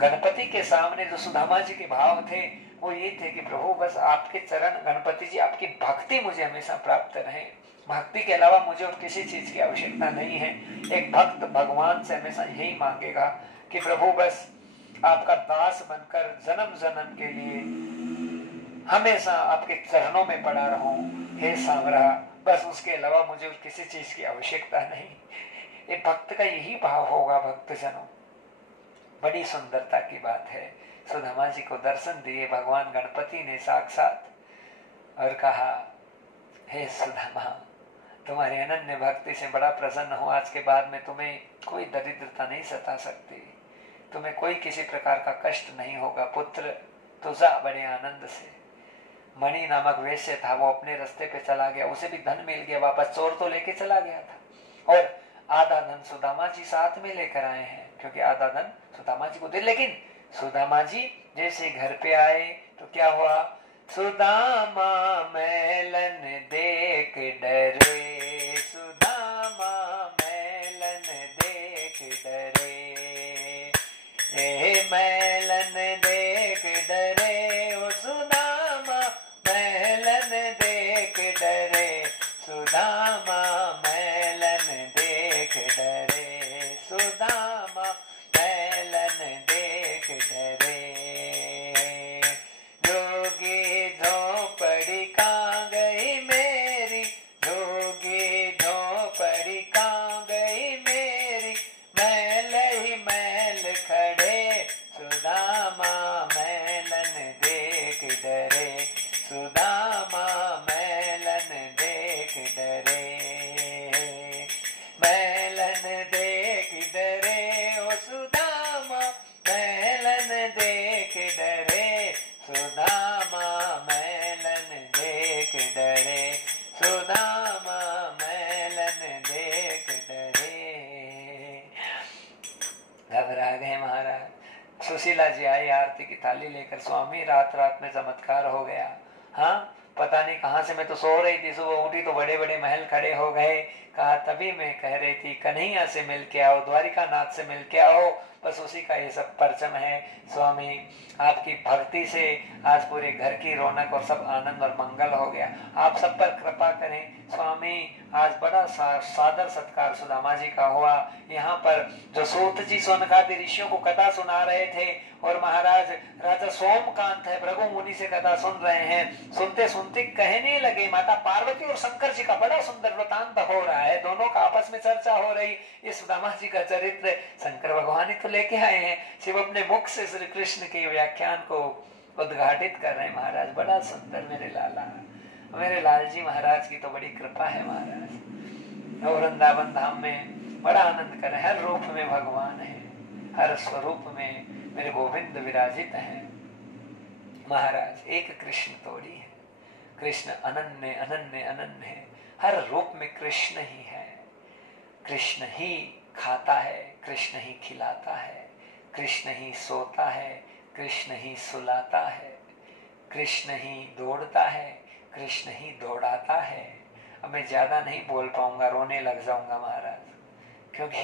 गणपति के सामने जो सुदामा जी के भाव थे वो ये थे कि प्रभु बस आपके चरण, गणपति जी आपकी भक्ति मुझे हमेशा प्राप्त रहे, भक्ति के अलावा मुझे और किसी चीज की आवश्यकता नहीं है। एक भक्त भगवान से हमेशा यही मांगेगा कि प्रभु बस आपका दास बनकर जन्म जन्म के लिए हमेशा आपके चरणों में पड़ा रहूं, हे सांवरा, बस उसके अलावा मुझे और किसी चीज की आवश्यकता नहीं। एक भक्त का यही भाव होगा भक्तजनों। बड़ी सुंदरता की बात है, सुदामा जी को दर्शन दिए भगवान गणपति ने साक्षात और कहा, हे सुदामा, तुम्हारी अनन्य भक्ति से बड़ा प्रसन्न हूं, आज के बाद में तुम्हें कोई दरिद्रता नहीं सता सकती, तुम्हें कोई किसी प्रकार का कष्ट नहीं होगा। पुत्र तो जा बड़े आनंद से। मणि नामक वैश्य था, वो अपने रास्ते पे चला गया, उसे भी धन मिल गया वापस, चोर तो लेके चला गया था, और आधा धन सुदामा जी साथ में लेकर आए हैं, क्योंकि आधा धन सुदामा जी को दे। लेकिन सुदामा जी जैसे घर पे आए तो क्या हुआ, सुदामा मैलन देख डरे, सुदामा मैलन देख डरे, मैलन देख डरे, ओ सुदामा मैलन देख डरे, सुदामा मैलन देख डरे, सुदामा मैलन देख डरे। जोगी झोपड़ी कहाँ गई मेरी, जोगी झोपड़ी कहाँ गई मेरी, मैल ही मैल खड़े, सुदामा मैलन देख डरे, सुदामा मैलन देख डरे, मैलन देख डरे, ओ सुदामा मैलन देख डरे, सुदामा मैलन देख डरे, सुदामा मैलन देख डरे। घबरा गए महाराज। सुशीला जी आई आरती की थाली लेकर, स्वामी रात रात में चमत्कार हो गया। हाँ पता नहीं कहाँ से, मैं तो सो रही थी, सुबह उठी तो बड़े बड़े महल खड़े हो गए। कहा तभी मैं कह रही थी कन्हैया से मिल के आओ, द्वारिका नाथ से मिल के आओ, बस उसी का ये सब परचम है। स्वामी आपकी भक्ति से आज पूरे घर की रौनक और सब आनंद और मंगल हो गया, आप सब पर कृपा करें, स्वामी आज बड़ा सादर सत्कार सुदामा जी का हुआ। यहाँ पर जो सूत जी सोनकादि ऋषियों को कथा सुना रहे थे और महाराज राजा सोमकांत है भृगु मुनि से कथा सुन रहे हैं। सुनते सुनते कहने लगे, माता पार्वती और शंकर जी का बड़ा सुंदर वृतांत हो रहा है, दोनों का आपस में चर्चा हो रही। ये सुदामा जी का चरित्र शंकर भगवान ही तो लेके आए हैं। शिव अपने मुख से श्री कृष्ण के व्याख्यान को उद्घाटित कर रहे हैं। महाराज बड़ा सुंदर मेरे लाला, मेरे लाल जी महाराज की तो बड़ी कृपा है महाराज। और वृंदावन धाम में बड़ा आनंद कर रहे, हर रूप में भगवान है, हर स्वरूप में मेरे गोविंद विराजित हैं। महाराज एक कृष्ण तोड़ी है, कृष्ण अनन्य अनन्य अनन्य है, हर रूप में कृष्ण ही है। कृष्ण ही खाता है, कृष्ण ही खिलाता है, कृष्ण ही सोता है, कृष्ण ही सुलाता है, कृष्ण ही दौड़ता है, कृष्ण ही दौड़ाता है। अब मैं ज्यादा नहीं बोल पाऊंगा, रोने लग जाऊंगा महाराज, क्योंकि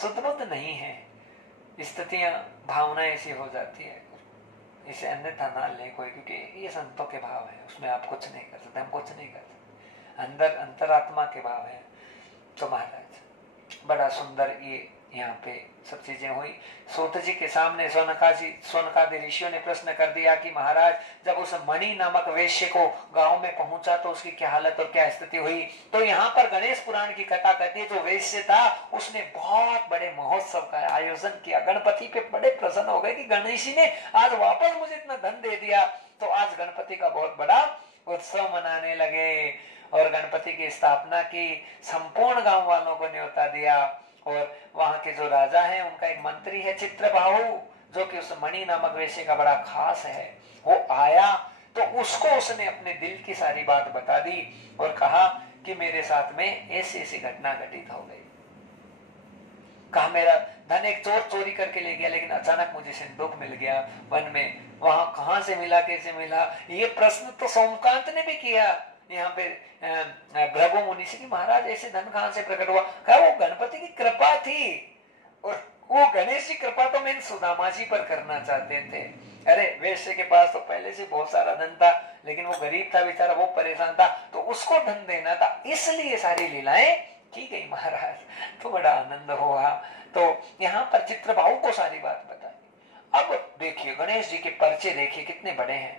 सुदृढ़ नहीं है, स्थितियां भावना ऐसी हो जाती है। इसे अन्यथा ना ले कोई, क्योंकि ये संतों के भाव है, उसमें आप कुछ नहीं कर सकते, हम कुछ नहीं कर सकते, अंदर अंतरात्मा के भाव है। तो महाराज बड़ा सुंदर ये यहाँ पे सब चीजें हुई। सूत जी के सामने सोनकादि ऋषियों ने प्रश्न कर दिया कि महाराज जब उस मणि नामक वेश्य को गांव में पहुंचा तो उसकी क्या हालत और क्या स्थिति हुई। तो यहाँ पर गणेश पुराण की कथा कहती है, जो वेश्य था उसने बहुत बड़े महोत्सव का आयोजन किया। गणपति पे बड़े प्रसन्न हो गए कि गणेश जी ने आज वापस मुझे इतना धन दे दिया। तो आज गणपति का बहुत बड़ा उत्सव मनाने लगे और गणपति की स्थापना की, संपूर्ण गांव वालों को न्योता दिया। और वहां के जो राजा हैं उनका एक मंत्री है चित्रबाहु, जो कि उस मणि नामक वेश्य का बड़ा खास है। वो आया तो उसको उसने अपने दिल की सारी बात बता दी और कहा कि मेरे साथ में ऐसी ऐसी घटना घटित हो गई। कहा मेरा धन एक चोर चोरी करके ले गया, लेकिन अचानक मुझे सिंदूक मिल गया वन में। वहां कहां से मिला, कैसे मिला, ये प्रश्न तो सोमकांत ने भी किया यहाँ पे भृगु मुनि से कि महाराज ऐसे धन कहां से प्रकट हुआ। कहा वो गणपति की कृपा थी, और वो गणेश जी कृपा तो मैं सुदामा जी पर करना चाहते थे। अरे वैश्य के पास तो पहले से बहुत सारा धन था, लेकिन वो गरीब था बेचारा, वो परेशान था, तो उसको धन देना था, इसलिए सारी लीलाएं की गई महाराज। तो बड़ा आनंद हुआ। तो यहाँ पर चित्रबाहु को सारी बात बताई। अब देखिए गणेश जी के पर्चे देखिए कितने बड़े हैं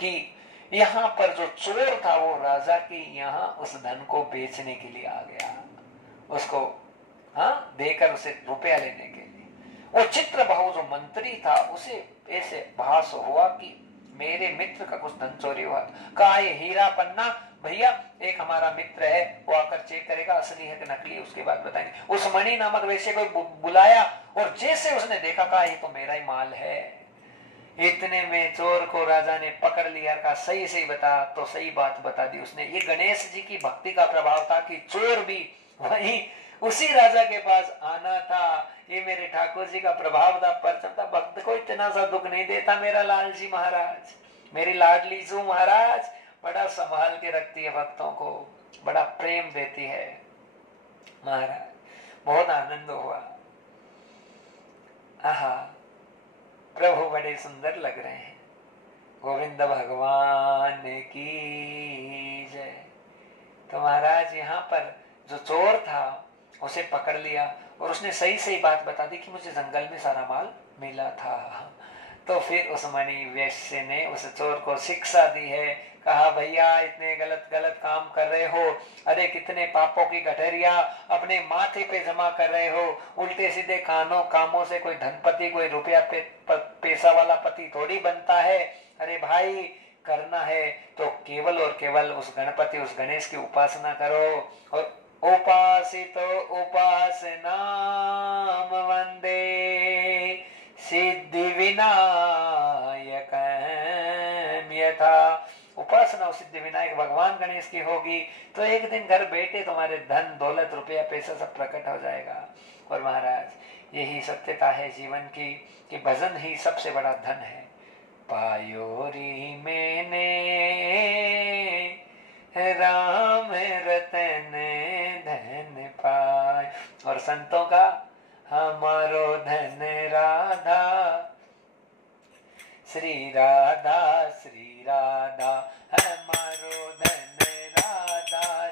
कि यहाँ पर जो चोर था वो राजा के यहाँ उस धन को बेचने के लिए आ गया, उसको देकर उसे रुपया लेने के लिए। वो चित्रबाहु जो मंत्री था उसे ऐसे भास हुआ कि मेरे मित्र का कुछ धन चोरी हुआ। कहा ये हीरा पन्ना भैया एक हमारा मित्र है, वो आकर चेक करेगा असली है कि नकली, उसके बाद बताएंगे। उस मणि नामक वैसे को बुलाया और जैसे उसने देखा, कहा ये तो मेरा ही माल है। इतने में चोर को राजा ने पकड़ लिया, कहा सही सही बता, तो सही बात बता दी उसने। ये गणेश जी की भक्ति का प्रभाव था कि चोर भी वही उसी राजा के पास आना था। ये मेरे ठाकुर जी का प्रभाव था, परचम था। भक्त को इतना सा दुख नहीं देता मेरा लाल जी महाराज, मेरी लाडली जू महाराज बड़ा संभाल के रखती है भक्तों को, बड़ा प्रेम देती है महाराज। बहुत आनंद हुआ। आहा प्रभु बड़े सुंदर लग रहे हैं। गोविंद भगवान की जय। तो महाराज यहाँ पर जो चोर था उसे पकड़ लिया और उसने सही सही बात बता दी कि मुझे जंगल में सारा माल मिला था। तो फिर उस मणि वैश्य ने उस चोर को शिक्षा दी है। कहा भैया इतने गलत गलत काम कर रहे हो, अरे कितने पापों की गठरिया अपने माथे पे जमा कर रहे हो। उल्टे सीधे कामों से कोई धनपति कोई रुपया पैसा वाला पति थोड़ी बनता है। अरे भाई करना है तो केवल और केवल उस गणपति उस गणेश की उपासना करो। और उपासितो उपासनाम वंदे सिद्धि विनायकम यथा। उपासना सिद्धि विनायक भगवान गणेश की होगी तो एक दिन घर बैठे तुम्हारे धन दौलत रुपया पैसा सब प्रकट हो जाएगा। और महाराज यही सत्यता है जीवन की कि भजन ही सबसे बड़ा धन है। पायोरी मैंने राम रतन धन पाय। और संतों का हमारो धन राधा श्री राधा हमारो धन राधा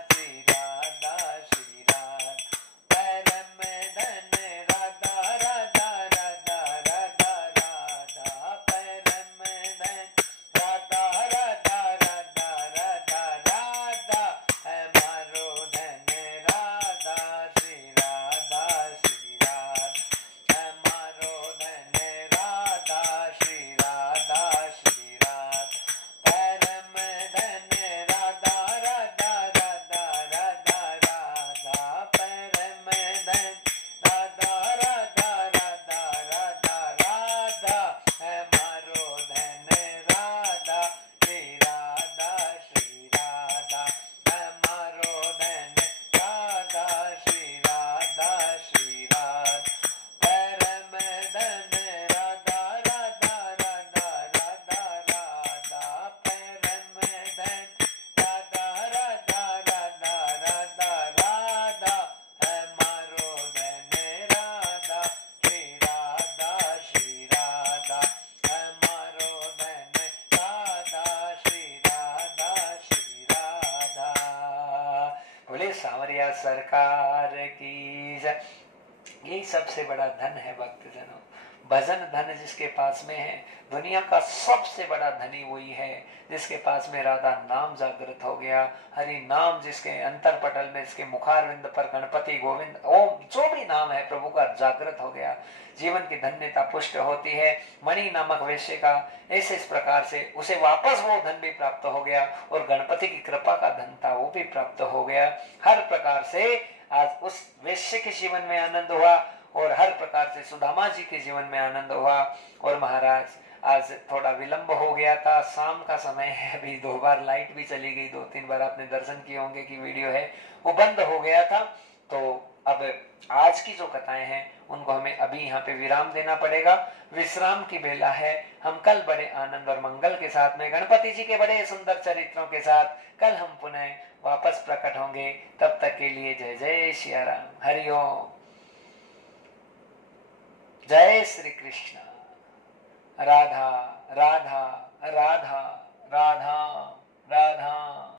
सरकार की जय। यही सबसे बड़ा धन है भक्तजनों। भजन धन जिसके पास में है, दुनिया का सबसे बड़ा धनी वही है जिसके पास में राधा नाम जागृत हो गया। हरि नाम जिसके अंतर पटल में, इसके मुखारविंद पर गणपति गोविंद ओम जो भी नाम है प्रभु का जागृत हो गया, जीवन की धन्यता पुष्ट होती है। मणि नामक वैश्य का ऐसे इस प्रकार से उसे वापस वो धन भी प्राप्त हो गया, और गणपति की कृपा का धन था वो भी प्राप्त हो गया। हर प्रकार से आज उस वैश्य के जीवन में आनंद हुआ, और हर प्रकार से सुदामा जी के जीवन में आनंद हुआ। और महाराज आज थोड़ा विलंब हो गया था, शाम का समय है, अभी 2 बार लाइट भी चली गई, 2-3 बार आपने दर्शन किए होंगे कि वीडियो है वो बंद हो गया था। तो अब आज की जो कथाएं हैं उनको हमें अभी यहाँ पे विराम देना पड़ेगा, विश्राम की बेला है। हम कल बड़े आनंद और मंगल के साथ में गणपति जी के बड़े सुंदर चरित्रों के साथ कल हम पुनः वापस प्रकट होंगे। तब तक के लिए जय जय सिया राम, हरिओम, जय श्री कृष्ण। राधा राधा राधा राधा राधा।